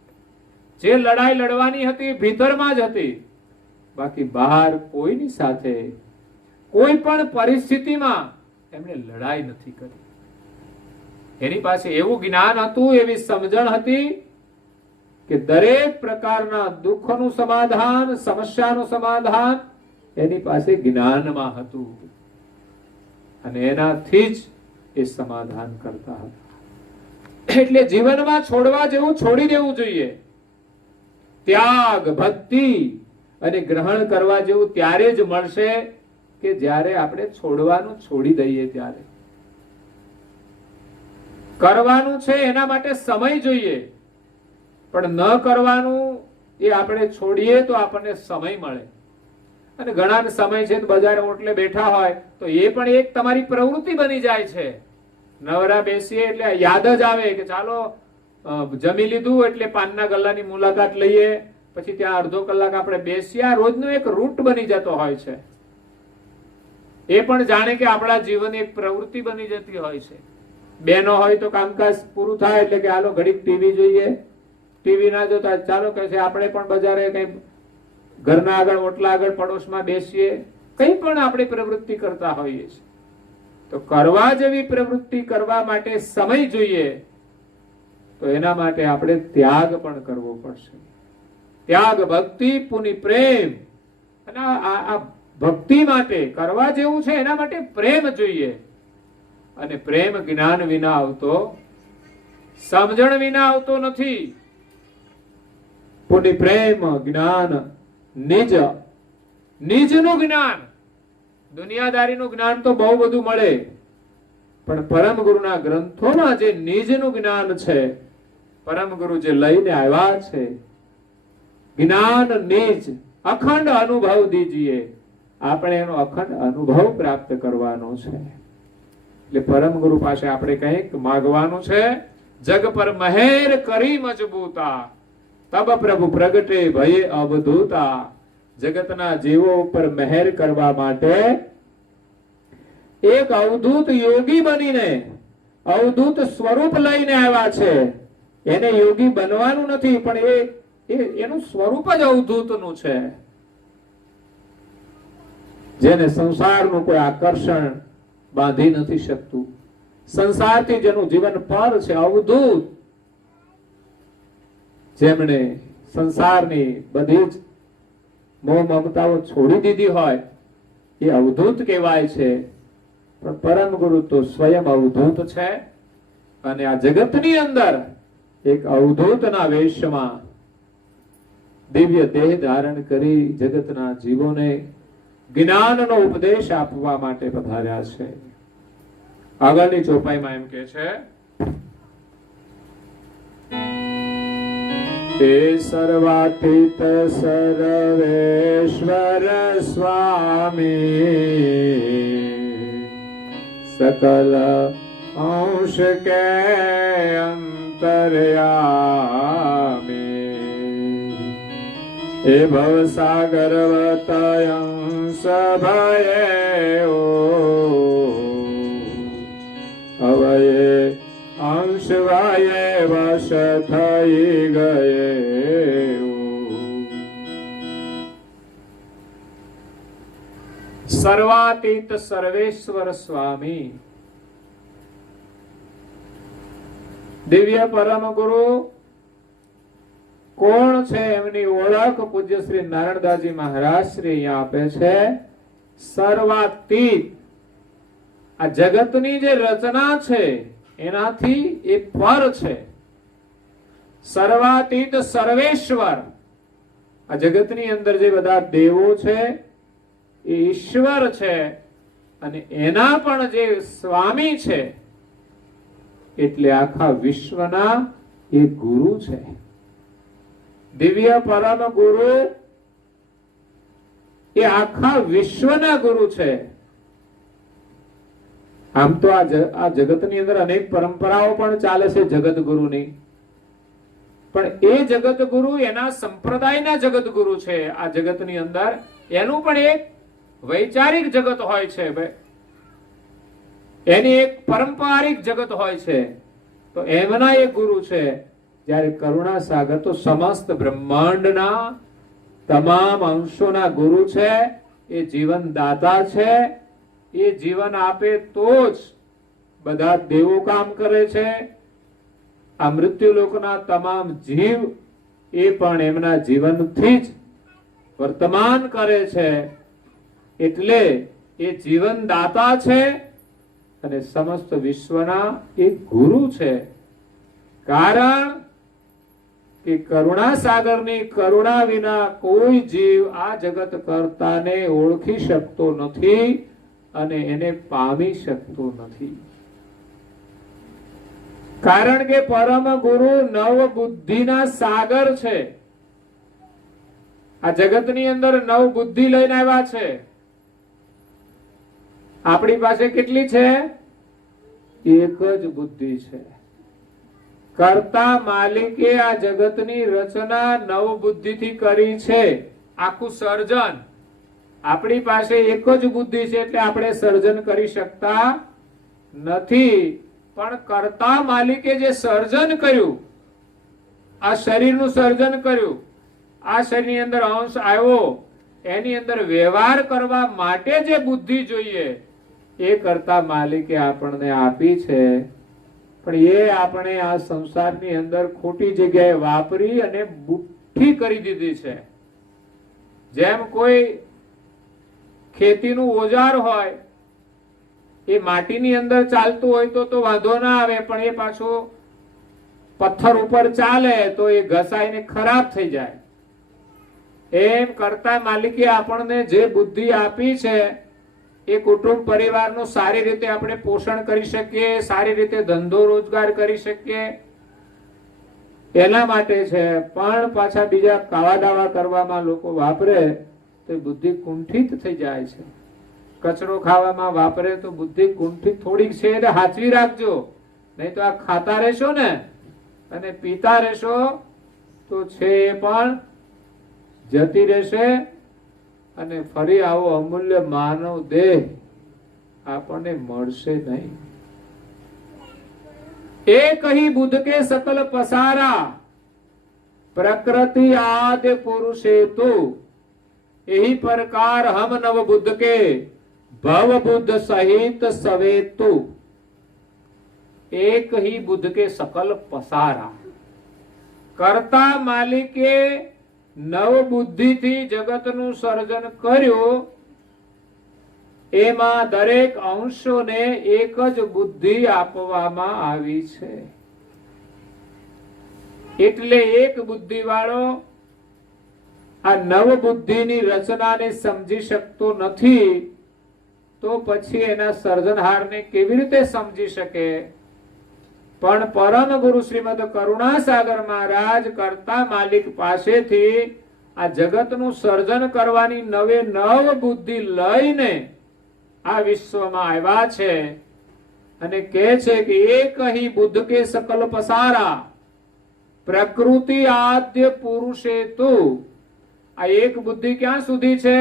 જે લડાઈ લડવાની હતી ભીતરમાં જ હતી, બાકી બહાર કોઈની સાથે કોઈ પણ પરિસ્થિતિમાં એમણે લડાઈ નથી કરી. એની પાસે એવું જ્ઞાન હતું, એવી સમજણ હતી કે દરેક પ્રકારના દુઃખનું સમાધાન, સમસ્યાનું સમાધાન એની પાસે જ્ઞાનમાં હતું, અને એનાથી જ એ સમાધાન કરતા હતા. એટલે જીવનમાં છોડવા જેવું છોડી દેવું જોઈએ. ત્યાગ, ભક્તિ અને ગ્રહણ કરવા જેવું ત્યારે જ મળશે કે જ્યારે આપણે છોડવાનું છોડી દઈએ. ત્યારે કરવાનું છે એના માટે સમય જોઈએ, પણ ન કરવાનું એ આપણે છોડીએ તો આપણને સમય મળે. અને ઘણા સમય છે બજારે ઓટલે બેઠા હોય તો એ પણ એક તમારી પ્રવૃત્તિ બની જાય છે. નવરા બેસીએ એટલે યાદ જ આવે કે ચાલો જમી લીધું એટલે પાનના ગલ્લાની મુલાકાત લઈએ, પછી ત્યાં અડધો કલાક આપણે બેસીએ. આ રોજનો એક રૂટ બની જતો હોય છે. એ પણ જાણે કે આપણા જીવનની એક પ્રવૃત્તિ બની જતી હોય છે. બહેનો હોય તો કામકાજ પૂરું થાય એટલે કે હાલો ઘડીક ટીવી જોઈએ, ટીવી ના જોતા ચાલો કે છે આપણે પણ બજારે કઈ ઘરના આગળ ઓટલા આગળ પડોશમાં બેસીએ, કઈ પણ આપણે પ્રવૃત્તિ કરતા હોઈએ છીએ. તો કરવા જેવી પ્રવૃત્તિ કરવા માટે સમય જોઈએ, તો એના માટે આપણે ત્યાગ પણ કરવો પડશે. ત્યાગ, ભક્તિ, પુનિ પ્રેમ. અને આ ભક્તિ માટે કરવા જેવું છે એના માટે પ્રેમ જોઈએ, અને પ્રેમ જ્ઞાન વિના આવતો, સમજણ વિના આવતો નથી. પુનિ પ્રેમ, જ્ઞાન, નિજ, નિજનું જ્ઞાન. દુનિયાદારીનું જ્ઞાન તો બહુ બધું મળે, પણ પરમ ગુરુના ગ્રંથોમાં જે નિજનું જ્ઞાન છે, પરમ ગુરુ જે લઈને આવ્યા છે, જ્ઞાન નિજ અખંડ અનુભવ દીજીએ. આપણે એનો અખંડ અનુભવ પ્રાપ્ત કરવાનો છે. એટલે પરમ ગુરુ પાસે આપણે કંઈક માગવાનું છે, જગ પર મહેર કરી મજબૂતા, તબ પ્રભુ પ્રગટે ભયે અવધૂતા. જગતના જીવો ઉપર મહેર કરવા માટે એક અવધૂત યોગી બનીને અવધૂત સ્વરૂપ લઈને આવ્યા છે. એને યોગી બનવાનું નથી, પણ એનું સ્વરૂપ જ અવધૂતનું છે. જેને સંસારનું કોઈ આકર્ષણ બાંધી નથી શકતું, સંસારથી જેનું જીવન પર છે, અવધૂત. જેમણે સંસારની બધી જ મોહ મમતાઓ છોડી દીધી હોય એ અવધૂત કહેવાય છે. પણ પરમ ગુરુ તો સ્વયં અવધૂત છે અને આ જગતની અંદર એક અવધૂતના વેશમાં દિવ્ય દેહ ધારણ કરી જગતના જીવોને જ્ઞાનનો ઉપદેશ આપવા માટે પધાર્યા છે. આગળની ચોપાઈમાં એમ કે છે, તે સર્વાતીત સર્વેશ્વર સ્વામી, સકલ અંશ કે અંતર્યામી, એ ભવસાગર વતયંસ ભયે અવયે અંશ વાયે વશ થઈ ગયે. સર્વાતીત સર્વેશ્વર સ્વામી, દિવ્ય પરમ ગુરુ કોણ છે એમની ઓળખ પૂજ્ય શ્રી નારાયણદાસજી મહારાજ શ્રી અહીંયા આપે છે. સર્વાતીત, આ જગતની જે રચના છે એનાથી એ પર છે. સર્વાતીત સર્વેશ્વર, આ જગતની અંદર જે બધા દેવો છે એ ઈશ્વર છે અને એના પણ જે સ્વામી છે એટલે આખા વિશ્વના એ ગુરુ છે. દિવ્ય પરમ ગુરુ એ આખા વિશ્વના ગુરુ છે. આમ તો આ જગતની અંદર અનેક પરંપરાઓ પણ ચાલે છે જગત ગુરુની, પણ એ જગત ગુરુ એના સંપ્રદાયના જગત ગુરુ છે. આ જગતની અંદર એનું પણ એક વૈચારિક જગત હોય છે, એની એક પારંપરિક જગત હોય છે. તો એમના એક ગુરુ છે. જ્યારે કરુણા સાગર તો સમસ્ત બ્રહ્માંડના તમામ અંશોના ગુરુ છે. એ જીવન દાતા છે. એ જીવન આપે તો જ બધા દેવો કામ કરે છે. આ મૃત્યુલોકના તમામ જીવ એ પણ એમના જીવનથી જ વર્તમાન કરે છે. એટલે એ જીવન દાતા છે અને સમસ્ત વિશ્વના એ ગુરુ છે. કારણ કે કરુણા સાગરની કરુણા વિના કોઈ જીવ આ જગત કર્તાને ઓળખી શકતો નથી અને એને પામી શકતો નથી. કારણ કે પરમ ગુરુ નવ બુદ્ધિના સાગર છે. આ જગતની અંદર નવ બુદ્ધિ લઈને આવ્યા છે. આપણી પાસે કેટલી છે? એક જ બુદ્ધિ છે. કર્તા માલિકે આ જગતની રચના નવ બુદ્ધિથી કરી છે. આખું સર્જન આપણી પાસે એક જ બુદ્ધિ છે એટલે આપણે સર્જન કરી શકતા નથી. પણ કર્તા માલિકે જે સર્જન કર્યું, આ શરીરનું સર્જન કર્યું, આ શરીરની અંદર અંશ આવ્યો, એની અંદર વ્યવહાર કરવા માટે જે બુદ્ધિ જોઈએ એ કર્તા માલિકે આપણને આપી છે. પણ એ આપણે આ સંસારની અંદર ખોટી જગ્યાએ વાપરી અને બુઠ્ઠી કરી દીધી છે. જેમ કોઈ ખેતીનું ઓજાર હોય, એ માટીની અંદર ચાલતું હોય તો વાંધો ના આવે, પણ એ પાછો પથ્થર ઉપર ચાલે તો એ ઘસાઈને ખરાબ થઈ જાય. એમ કરતા માલિકે આપણને જે બુદ્ધિ આપી છે એ કુટુંબ પરિવારનું સારી રીતે આપણે પોષણ કરી શકીએ, સારી રીતે ધંધો રોજગાર કરી શકીએ એના માટે છે. પણ પાછા બીજા કાવા દાવા કરવામાં લોકો વાપરે તો બુદ્ધિ કુંઠિત થઈ જાય છે. કચરો ખાવામાં વાપરે તો બુદ્ધિ કુંઠિત થોડીક છે એટલે હાચવી રાખજો. નહીં તો આ ખાતા રહેશો ને અને પીતા રહેશો તો છે એ પણ જતી રહેશે અને ફરી આવો અમૂલ્ય માનવ દેહ આપણને મળશે નહીં. एक ही बुद्ध के सकल पसारा प्रकृति आदि पुरुषे तो यही प्रकार हम नव बुद्ध के भव बुद्ध सहित सवेतु. एक ही बुद्ध के सकल पसारा करता मालिके नव बुद्धि थी जगत नु सर्जन कर्यो એમાં દરેક અંશોને એક જ બુદ્ધિ આપવામાં આવી છે. એટલે એક બુદ્ધિ વાળો આ નવ બુદ્ધિની રચનાને સમજી શકતો નથી તો પછી એના સર્જનહારને કેવી રીતે સમજી શકે? પણ પરમ ગુરુ શ્રીમદ કરુણાસાગર મહારાજ કરતા માલિક પાસેથી આ જગતનું સર્જન કરવાની નવે નવ બુદ્ધિ લઈને આ વિશ્વમાં આવ્યા છે અને કહે છે કે એક ही बुद्ध के सकल पसारा प्रकृति आद्य पुरुषे तू. આ એક બુદ્ધિ ક્યાં સુધી છે?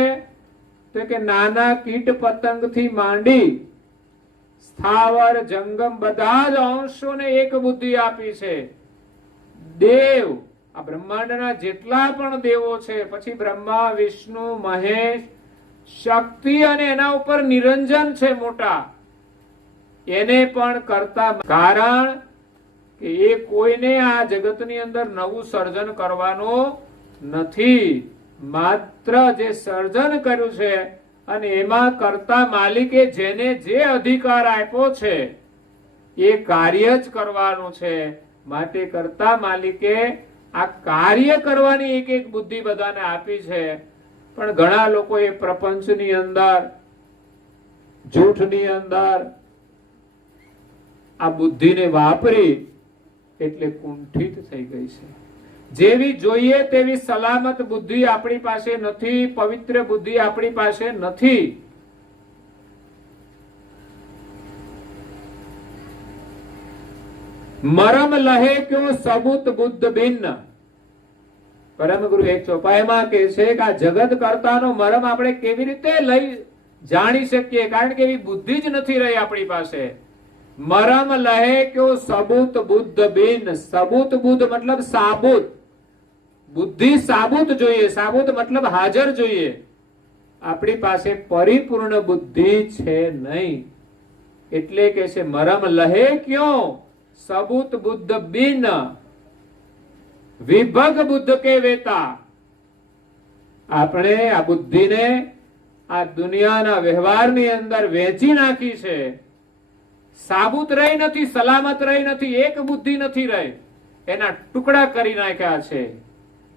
તો કે નાના કીટ પતંગ થી માંડી સ્થાવર જંગમ બધા જ અંશોને એક બુદ્ધિ આપી છે. દેવ આ બ્રહ્માંડના જેટલા પણ દેવો છે, પછી બ્રહ્મા વિષ્ણુ મહેશ શક્તિ અને એના ઉપર નિરંજન છે મોટા, એને પણ કરતા કારણ કે એ કોઈને આ જગતની અંદર નવું સર્જન કરવાનું નથી. માત્ર જે સર્જન કર્યું છે અને એમાં કરતા માલિકે જેને જે અધિકાર આપ્યો છે એ કાર્ય જ કરવાનું છે. માટે કરતા માલિકે આ કાર્ય કરવાની એક એક બુદ્ધિ બધાને આપી છે. પણ ઘણા લોકો એ પ્રપંચની અંદર જૂઠની અંદર આ બુદ્ધિને વાપરી એટલે કુંઠિત થઈ ગઈ છે. જેવી જોઈએ તેવી સલામત બુદ્ધિ આપણી પાસે નથી, પવિત્ર બુદ્ધિ આપણી પાસે નથી. મરમ લહે ક્યો સબૂત બુદ્ધ ભિન્ન. પરમ ગુરુ એક ચોપાઈમાં કહે છે કે આ જગત કરતાનો મરમ આપણે કેવી રીતે લઈ જાણી શકીએ? કારણ કે એવી બુદ્ધિ જ નથી રહી આપણી પાસે. મરમ લહે ક્યો સબૂત બુદ્ધ બિન. સબૂત બુદ્ધ મતલબ સાબુત બુદ્ધિ, સાબુત જોઈએ. સાબુત મતલબ હાજર જોઈએ. આપણી પાસે પરિપૂર્ણ બુદ્ધિ છે નહીં. એટલે કે છે મરમ લહે ક્યો સબૂત બુદ્ધ બિન વિભગ બુદ્ધ કે વેતા. આપણે આ બુદ્ધિને આ દુનિયાના વ્યવહારની અંદર વેચી નાખી છે. સાબુત રહી નથી, સલામત રહી નથી, એક બુદ્ધિ નથી રહી, એના ટુકડા કરી નાખ્યા છે.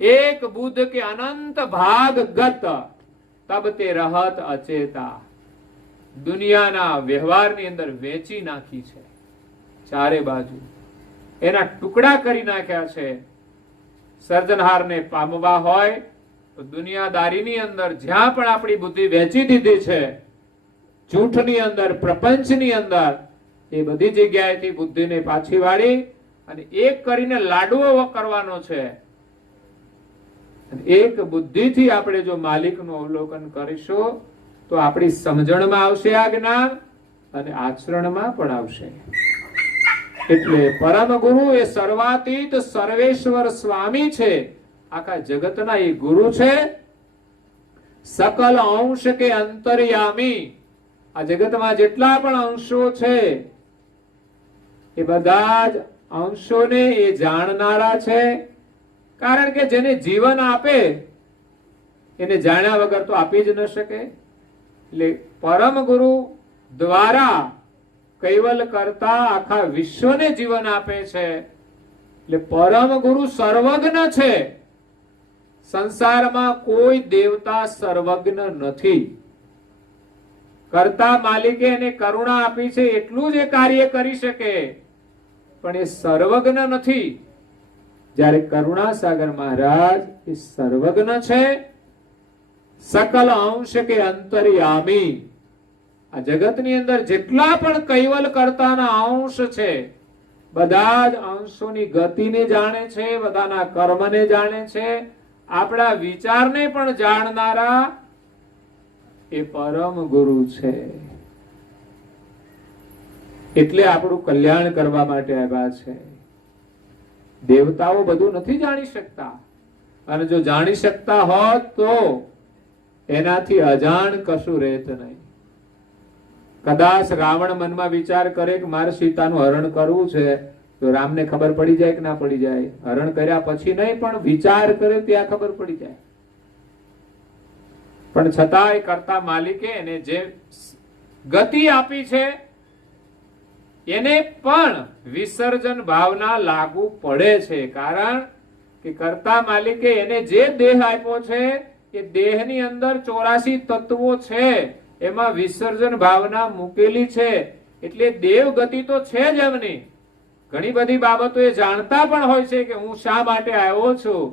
એક બુદ્ધ કે અનંત ભાગ ગત તબ તે રહત અચેતા. દુનિયાના વ્યવહારની અંદર વેચી નાખી છે, ચારે બાજુ એના ટુકડા કરી નાખ્યા છે. સર્જનહારને પામવા હોય તો દુનિયાદારીની અંદર જ્યાં પણ આપણી બુદ્ધિ વેચી દીધી છે, જૂઠની અંદર, પ્રપંચની અંદર, એ બધી જગ્યાએથી બુદ્ધિને પાછી વાળી અને એક કરીને લાડવો કરવાનો છે. એક બુદ્ધિથી આપણે જો માલિકનું અવલોકન કરીશું તો આપણી સમજણમાં આવશે આ જ્ઞાન અને આચરણમાં પણ આવશે. એટલે પરમ ગુરુ એ સર્વાતીત સર્વેશ્વર સ્વામી છે. આખા જગતના એ ગુરુ છે. સકલ અંશ કે અંતર્યામી. આ જગતમાં જેટલા પણ અંશો છે એ બધા જ અંશોને એ જાણનારા છે. કારણ કે જેને જીવન આપે એને જાણ્યા વગર તો આપી જ ન શકે. એટલે પરમ ગુરુ દ્વારા કૈવલ કરતા આખા વિશ્વને જીવન આપે છે. એટલે પરમ ગુરુ સર્વજ્ઞ છે. સંસારમાં કોઈ દેવતા સર્વજ્ઞ નથી. કરતા માલિકે એને કરુણા આપી છે એટલું જ એ કાર્ય કરી શકે, પણ એ સર્વજ્ઞ નથી. જ્યારે કરુણાસાગર મહારાજ એ સર્વજ્ઞ છે. સકલ અંશ કે અંતર્યામી. આ જગતની અંદર જેટલા પણ કૈવલ કરતાના અંશ છે બધા જ અંશોની ગતિને જાણે છે, બધાના કર્મને જાણે છે, આપણા વિચારને પણ જાણનારા એ પરમ ગુરુ છે. એટલે આપણું કલ્યાણ કરવા માટે આવ્યા છે. દેવતાઓ બધું નથી જાણી શકતા, અને જો જાણી શકતા હોત તો એનાથી અજાણ કશું રહેત નહીં. કદાચ રાવણ મનમાં વિચાર કરે કે મારે સીતાનું હરણ કરવું છે, તો રામને ખબર પડી જાય કે ના પડી જાય? હરણ કર્યા પછી નહીં, પણ વિચાર કરે ત્યાં ખબર પડી જાય. પણ છતાંય કરતા માલિકે એને જે ગતિ આપી છે એને પણ વિસર્જન ભાવના લાગુ પડે છે. કારણ કે કરતા માલિકે એને જે દેહ આપ્યો છે એ દેહની અંદર 84 તત્વો છે, એમાં વિસર્જન ભાવના મૂકેલી છે. એટલે દેવ ગતિ તો છે જ એમની. ઘણી બધી બાબતો એ જાણતા પણ હોય છે કે હું શા માટે આવ્યો છું,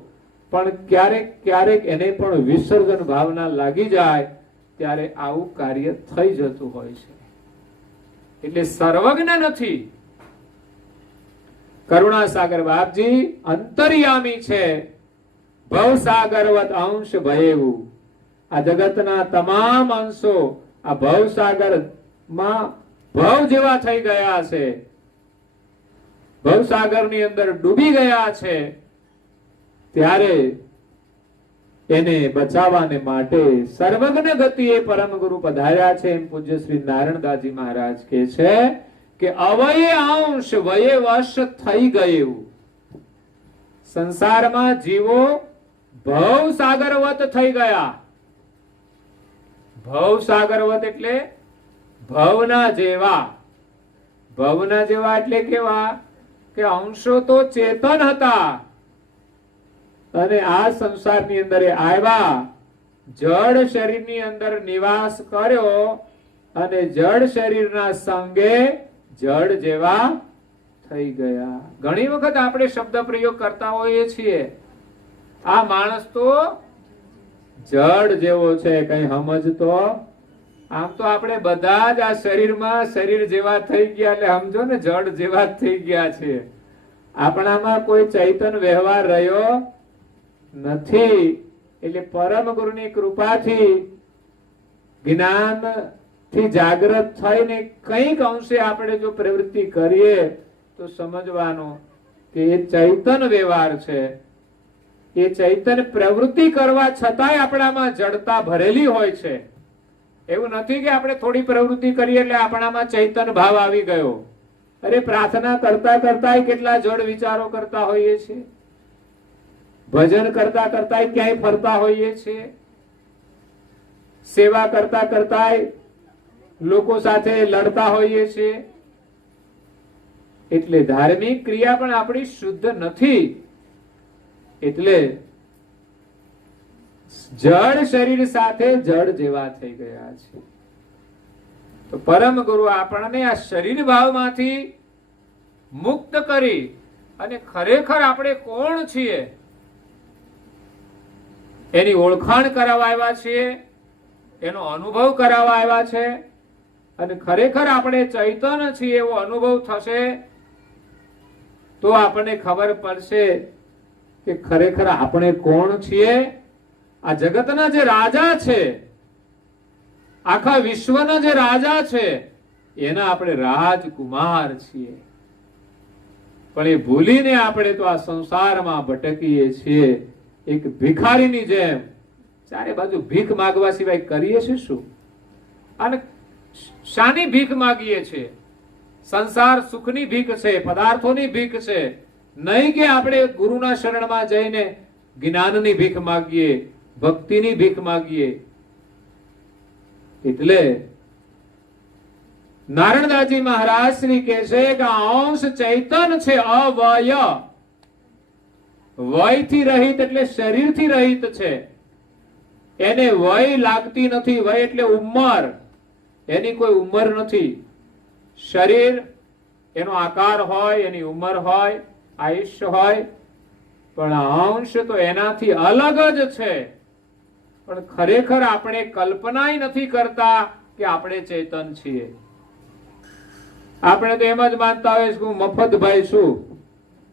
પણ ક્યારેક ક્યારેક એને પણ વિસર્જન ભાવના લાગી જાય ત્યારે આવું કાર્ય થઈ જતું હોય છે. એટલે સર્વજ્ઞ નથી. કરુણાસાગર બાપજી અંતર્યામી છે. ભવસાગરવત અંશ ભયેવું. આ જગતના તમામ અંશો આ ભવસાગર માં ભવ જેવા થઈ ગયા છે, ભવસાગરની અંદર ડૂબી ગયા છે. ત્યારે એને બચાવવાને માટે સર્વજ્ઞ ગતિએ પરમ ગુરુ પધાર્યા છે. એમ પૂજ્ય શ્રી નારાયણદાસજી મહારાજ કહે છે કે અવયે અંશ વયે વશ થઈ ગયું. સંસારમાં જીવો ભવસાગરવત થઈ ગયા. ભવસાગરવત એટલે ભવના જેવા. ભવના જેવા એટલે કેવા? કે અંશો તો ચેતન હતા, અને આ સંસારની અંદર આવ્યા, જડ શરીરની અંદર નિવાસ કર્યો, અને જડ શરીરના સંગે જડ જેવા થઈ ગયા. ઘણી વખત આપણે શબ્દ પ્રયોગ કરતા હોઈએ છીએ, આ માણસ તો જડ જેવો છે, કઈ સમજતો. આમ તો આપણે બધા જ આ શરીરમાં શરીર જેવા થઈ ગયા, એટલે સમજો ને જડ જેવા થઈ ગયા છે. આપણામાં કોઈ ચૈતન વ્યવહાર રહ્યો નથી. એટલે પરમ ગુરુની કૃપાથી જ્ઞાન થી જાગૃત થઈને કંઈક અંશે આપણે જો પ્રવૃત્તિ કરીએ તો સમજવાનું કે એ ચૈતન વ્યવહાર છે. એ ચૈતન પ્રવૃત્તિ કરવા છતાંય આપણામાં જડતા ભરેલી હોય છે. એવું નથી કે આપણે થોડી પ્રવૃત્તિ કરીએ એટલે આપણામાં ચૈતન ભાવ આવી ગયો. અરે પ્રાર્થના કરતા કરતા કેટલા જડ વિચારો કરતા હોઈએ છીએ, ભજન કરતા કરતા ક્યાંય ફરતા હોઈએ છીએ, સેવા કરતા કરતા લોકો સાથે લડતા હોઈએ છીએ. એટલે ધાર્મિક ક્રિયા પણ આપણી શુદ્ધ નથી. એટલે જડ શરીર સાથે જડ જેવા થઈ ગયા છે. તો પરમ ગુરુ આપણને આ શરીર ભાવમાંથી મુક્ત કરી અને ખરેખર આપણે કોણ છીએ એની ઓળખાણ કરાવવા આવ્યા છીએ, એનો અનુભવ કરાવવા આવ્યા છે. અને ખરેખર આપણે ચૈતન્ય છીએ એવો અનુભવ થશે તો આપણને ખબર પડશે કે ખરેખર આપણે કોણ છીએ. આ જગતના જે રાજા છે, આખા વિશ્વના જે રાજા છે, એના આપણે રાજકુમાર છીએ. પણ એ ભૂલીને આપણે તો આ સંસારમાં ભટકીએ છીએ, એક ભિખારીની જેમ ચારે બાજુ ભીખ માંગવા સિવાય કરીએ છીએ શું? અને શાની ભીખ માંગીએ છીએ? સંસાર સુખની ભીખ છે, પદાર્થોની ભીખ છે. નહીં કે આપણે ગુરુના શરણમાં જઈને જ્ઞાનની ભીખ માંગીએ, ભક્તિની ભીખ માંગીએ. એટલે નારાયણદાસજી મહારાજ શ્રી કહે છે કે અંશ ચૈતન છે, અવય. વયથી રહિત એટલે શરીરથી રહિત છે. એને વય લાગતી નથી. વય એટલે ઉંમર, એની કોઈ ઉંમર નથી. શરીર એનો આકાર હોય, એની ઉંમર હોય, આયુષ્ય હોય, પણ અંશ તો એનાથી અલગ જ છે. પણ ખરેખર આપણે કલ્પના નથી કરતા કે આપણે ચેતન છીએ. આપણે તો એમ જ માનતા હોય કે હું મફતભાઈ છું,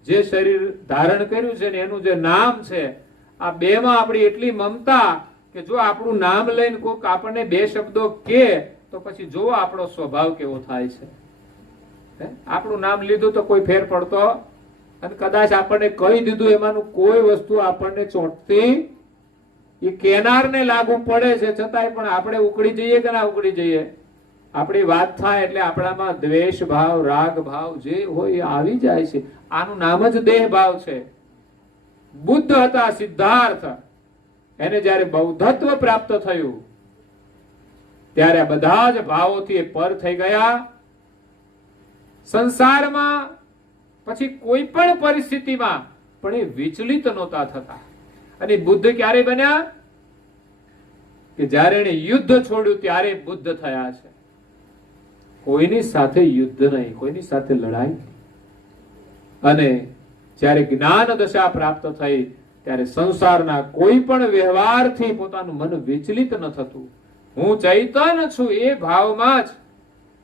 જે શરીર ધારણ કર્યું છે ને એનું જે નામ છે, આ બે માં આપણી એટલી મમતા કે જો આપણું નામ લઈને કોઈક આપણને બે શબ્દો કે તો પછી જો આપણો સ્વભાવ કેવો થાય છે. આપણું નામ લીધું તો કોઈ ફેર પડતો, અને કદાચ આપણને કહી દીધું એમાંનું કોઈ વસ્તુ આપણને ચોંટતી, એ કેનારને લાગુ પડે છે છતાંય પણ આપણે ઉકળી જઈએ કે ના ઉકળી જઈએ? આપણી વાત થાય એટલે આપણામાં દ્વેષ ભાવ, રાગ ભાવ જે હોય એ આવી જાય છે. આનું નામ જ દેહ ભાવ છે. બુદ્ધ હતા સિદ્ધાર્થ, એને જયારે બૌદ્ધત્વ પ્રાપ્ત થયું ત્યારે બધા જ ભાવોથી એ પર થઈ ગયા. સંસારમાં પછી કોઈ પણ પરિસ્થિતિમાં પણ એ વિચલિત નહોતા થતા. અને બુદ્ધ ક્યારે બન્યા? કે જ્યારે એને યુદ્ધ છોડ્યું ત્યારે બુદ્ધ થયા છે. કોઈની સાથે યુદ્ધ નહીં, કોઈની સાથે લડાઈ. અને જ્યારે જ્ઞાન દશા પ્રાપ્ત થઈ ત્યારે સંસારના કોઈ પણ વ્યવહારથી પોતાનું મન વિચલિત ન થતું. હું ચૈતન્ય છું એ ભાવમાં જ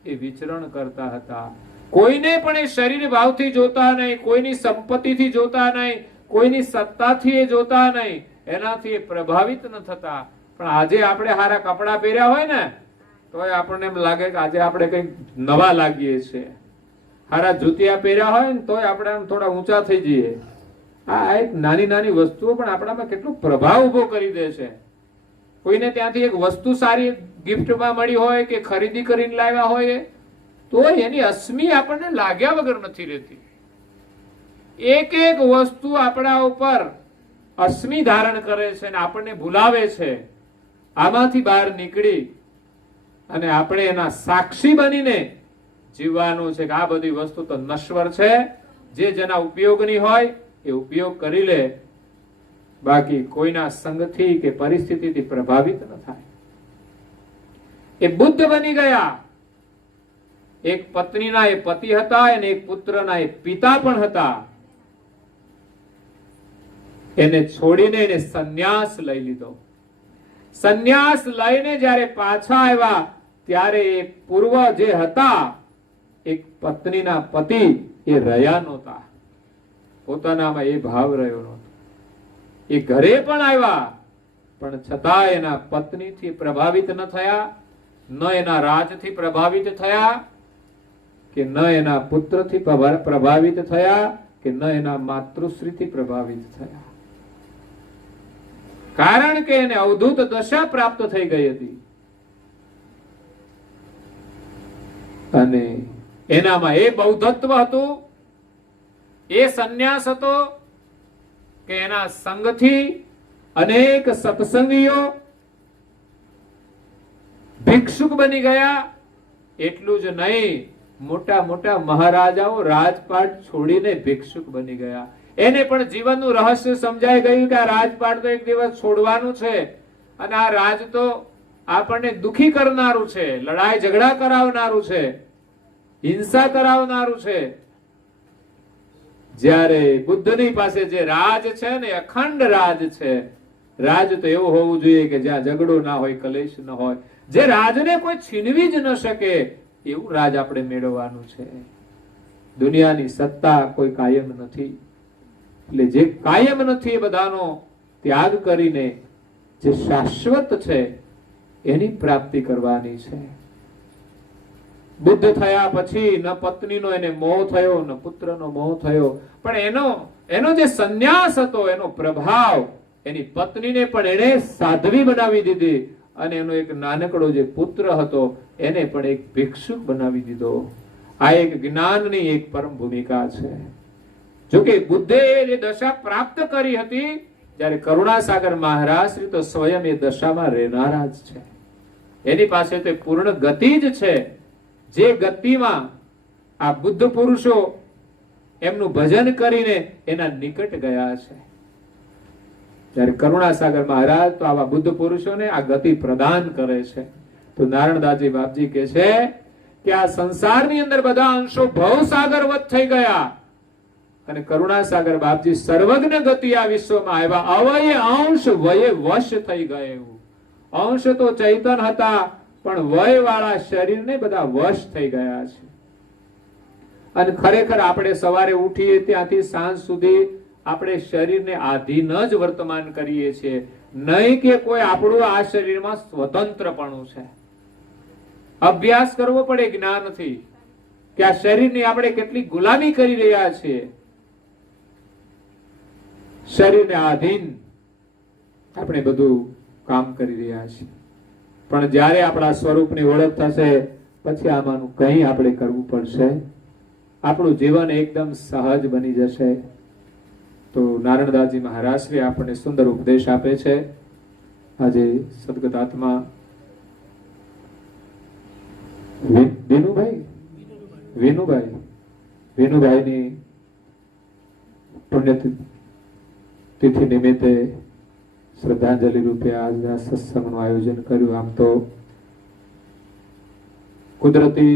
એ વિચરણ કરતા હતા. કોઈને પણ એ શરીર ભાવથી જોતા નહીં, કોઈની સંપત્તિથી જોતા નહીં, કોઈની સત્તાથી એ જોતા નહીં, એનાથી એ પ્રભાવિત ન થતા. પણ આજે આપણે સારા કપડા પહેર્યા હોય ને તો આપણને એમ લાગે કે આજે આપણે કઈક નવા લાગીએ છીએ. સારા જૂતિયા પહેર્યા હોય ને તોય આપણે આમ થોડા ઊંચા થઈ જઈએ. આ એક નાની નાની વસ્તુઓ પણ આપણામાં કેટલો પ્રભાવ ઉભો કરી દે છે. કોઈને ત્યાંથી એક વસ્તુ સારી ગિફ્ટમાં મળી હોય કે ખરીદી કરીને લાવ્યા હોય તો એની અસ્મી આપણને લાગ્યા વગર નથી રહેતી. એક એક વસ્તુ આપણા ઉપર અસ્મી ધારણ કરે છે અને આપણને ભૂલાવે છે. આમાંથી બહાર નીકળી અને આપણે એના સાક્ષી બનીને જીવવાનું છે કે આ બધી વસ્તુ તો નશ્વર છે. જે જેના ઉપયોગની હોય એ ઉપયોગ કરી લે, બાકી કોઈના સંગથી કે પરિસ્થિતિથી પ્રભાવિત ન થાય. એ બુદ્ધ બની ગયા. એક પત્નીના એ પતિ હતા અને એક પુત્રના એ પિતા પણ હતા. એને છોડીને એને સંન્યાસ લઈ લીધો. સંન્યાસ લઈને જ્યારે પાછા આવ્યા ત્યારે એ પૂર્વ જે હતા એક પત્નીના પતિ એ રહ્યા નહોતા. પોતાનામાં એ ભાવ રહ્યો નહોતો. એ ઘરે પણ આવ્યા પણ છતાં એના પત્નીથી પ્રભાવિત ન થયા, ન એના રાજથી પ્રભાવિત થયા, કે ન એના પુત્રથી પ્રભાવિત થયા, કે ન એના માતૃશ્રીથી પ્રભાવિત થયા. કારણ કે એને અવધૂત દશા પ્રાપ્ત થઈ ગઈ હતી. અને એનામાં એ બૌદ્ધત્વ હતું, એ સંન્યાસ હતો કે એના સંગથી અનેક સત્સંગીઓ ભિક્ષુક બની ગયા. એટલું જ નહીં, મોટા મોટા મહારાજાઓ રાજપાટ છોડીને ભિક્ષુક બની ગયા. એને પણ જીવનનું રહસ્ય સમજાઈ ગયું કે આ રાજપાટ તો એક દિવસ છોડવાનું છે અને આ રાજ તો આપણને દુખી કરનારું છે, લડાઈ ઝઘડા કરાવનારું છે, હિંસા કરાવનારું છે. જ્યારે બુદ્ધની પાસે જે રાજ છે ને અખંડ રાજ છે. રાજ તો એવું હોવું જોઈએ કે જ્યાં ઝઘડો ના હોય, કલેશ ન હોય, જે રાજને કોઈ છીનવી જ ન શકે એવું રાજ આપણે મેળવવાનું છે. દુનિયાની સત્તા કોઈ કાયમ નથી, એટલે જે કાયમ નથી એ બધાનો ત્યાગ કરીને જે શાશ્વત છે એની પ્રાપ્તિ કરવાની છે. બુદ્ધ થયા પછી ન પત્નીનો એને મોહ થયો, ન પુત્રનો મોહ થયો, પણ એનો જે સંન્યાસ હતો એનો પ્રભાવ એની પત્નીને પણ એને સાધ્વી બનાવી દીધી અને એનો એક નાનકડો જે પુત્ર હતો એને પણ એક ભિક્ષુક બનાવી દીધો. આ એક જ્ઞાનની એક પરમ ભૂમિકા છે. જોકે બુદ્ધે એ દશા પ્રાપ્ત કરી હતી જ્યારે કરુણાસાગર મહારાજ શ્રી તો સ્વયં એ દશામાં રહેનારા જ છે. એની પાસે તો પૂર્ણ ગતિ જ છે. જે ગતિમાં આ બુદ્ધ પુરુષો એમનું ભજન કરીને એના નિકટ ગયા છે. ત્યારે કરુણાસાગર મહારાજ તો આવા બુદ્ધ પુરુષોને આ ગતિ પ્રદાન કરે છે. તો નારાયણદાસજી બાપજી કહે છે કે આ સંસારની અંદર બધા અંશો ભવસાગરવત થઈ ગયા અને કરુણાસાગર બાપજી સર્વજ્ઞ ગતિ આ વિશ્વમાં આવ્યા. અવય અંશ વયે વશ થઈ ગયા. એવું અંશ તો ચૈતન હતા પણ વય વાળા શરીરને બધા વશ થઈ ગયા છે. અને ખરેખર આપણે સવારે ઉઠીએ ત્યાંથી સાંજ સુધી આપણે શરીરને આધીન જ વર્તમાન કરીએ છીએ, નહીં કે કોઈ આપણું આ શરીરમાં સ્વતંત્રપણું છે. અભ્યાસ કરવો પડે જ્ઞાનથી કે આ શરીરની આપણે કેટલી ગુલામી કરી રહ્યા છીએ. શરીરને આધીન આપણે બધું કામ કરી રહ્યા છીએ. પણ જ્યારે આપણા સ્વરૂપની ઓળખ થશે પછી આમાંનું કંઈ આપણે કરવું પડશે. આપણું જીવન એકદમ સહજ બની જશે. તો નારણદાસજી મહારાજ શ્રી આપણને સુંદર ઉપદેશ આપે છે. આજે સદગત આત્મા વિનુભાઈની પુણ્ય તિથિ નિમિત્તે શ્રદ્ધાંજલિ રૂપે આજના સત્સંગનું આયોજન કર્યું. આમ તો કુદરતી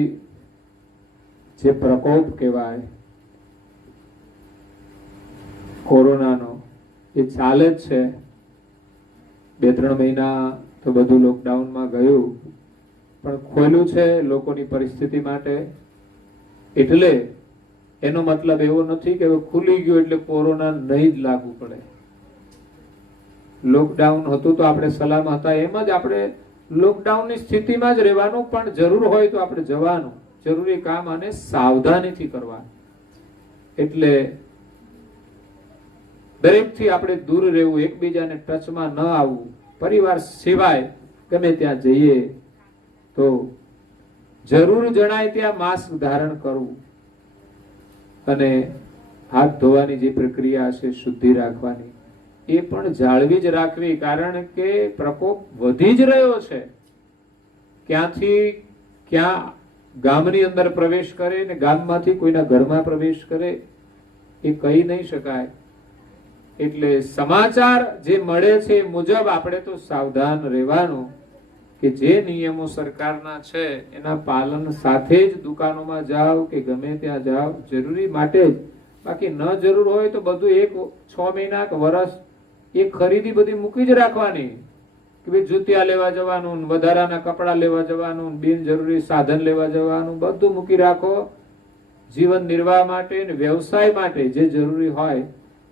જે પ્રકોપ કહેવાય કોરોનાનો એ ચાલે જ છે. 2-3 મહિના તો બધું લોકડાઉનમાં ગયું, પણ ખોલ્યું છે લોકોની પરિસ્થિતિ માટે. એટલે એનો મતલબ એવો નથી કે ખુલી ગયું એટલે કોરોના નહીં જ લાગુ પડે. લોકડાઉન હતું તો આપણે સલામ હતા, એમ જ આપણે લોકડાઉનની સ્થિતિમાં જ રહેવાનું, પણ જરૂર હોય તો આપણે જવાનું, જરૂરી કામ અને સાવધાનીથી કરવા. એટલે દરેકથી આપણે દૂર રહેવું, એકબીજાને ટચમાં ન આવવું. પરિવાર સિવાય ગમે ત્યાં જઈએ તો જરૂર જણાય ત્યાં માસ્ક ધારણ કરવું અને હાથ ધોવાની જે પ્રક્રિયા છે શુદ્ધિ રાખવાની એ પણ જાળવી જ રાખવી. કારણ કે પ્રકોપ વધી જ રહ્યો છે. ક્યાંથી ક્યાં ગામની અંદર પ્રવેશ કરે ને ગામમાંથી કોઈના ઘરમાં પ્રવેશ કરે એ કહી નહીં શકાય. એટલે સમાચાર જે મળે છે એ મુજબ આપણે તો સાવધાન રહેવાનું કે જે નિયમો સરકારના છે એના પાલન સાથે જ દુકાનોમાં જાઓ કે ગમે ત્યાં જાઓ, જરૂરી માટે જ. બાકી ન જરૂર હોય તો બધું 6 મહિના કે વર્ષ એ ખરીદી બધી મૂકી જ રાખવાની કે ભાઈ જૂતિયા લેવા જવાનું, વધારાના કપડા લેવા જવાનું, બિનજરૂરી સાધન લેવા જવાનું, બધું મૂકી રાખો. જીવન નિર્વાહ માટે ને વ્યવસાય માટે જે જરૂરી હોય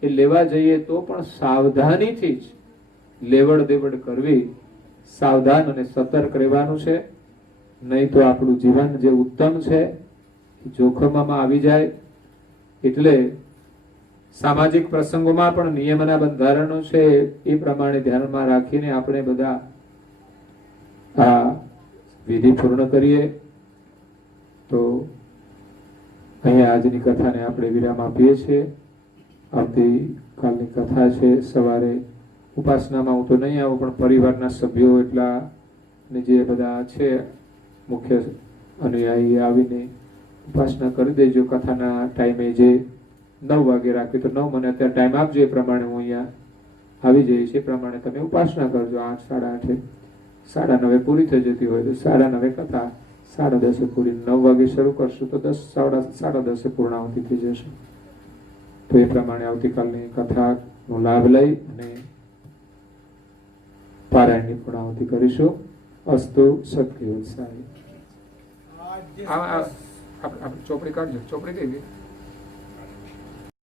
એ લેવા જઈએ તો પણ સાવધાનીથી જ લેવડ દેવડ કરવી, સાવધાન અને સતર્ક રહેવાનું છે. નહીં તો આપણું જીવન જે ઉત્તમ છે જોખમમાં આવી જાય. એટલે સામાજિક પ્રસંગોમાં પણ નિયમના બંધારણો છે એ પ્રમાણે ધ્યાનમાં રાખીને આપણે બધા આ વિધિ પૂર્ણ કરીએ. તો અહીંયા આજની કથાને આપણે વિરામ આપીએ છીએ. આવતીકાલની કથા છે સવારે. ઉપાસનામાં હું તો નહીં આવું, પણ પરિવારના સભ્યો એટલા ને જે બધા છે મુખ્ય અનુયાયી આવીને ઉપાસના કરી દેજો. કથાના ટાઈમે જે 9 વાગે રાખી તો 9 મને અત્યારે ટાઈમ આપજો, એ પ્રમાણે હું અહીંયા આવી જઈશ. એ પ્રમાણે તમે ઉપાસના કરજો. 8, 8:30 9:30 પૂરી થઈ જતી હોય તો 9:30 કથા 10:30 પૂરી. 9 વાગે શરૂ કરશું તો 10, 10:30 પૂર્ણાહુતિ થઈ જશે. તો એ પ્રમાણે આવતીકાલની કથાનો લાભ લઈ અને પારાયણની પૂર્ણાહુતિ કરીશું. અસ્તુ સત્ય સારી. ચોપડી કાઢજો. ચોપડી કઈ ગઈ?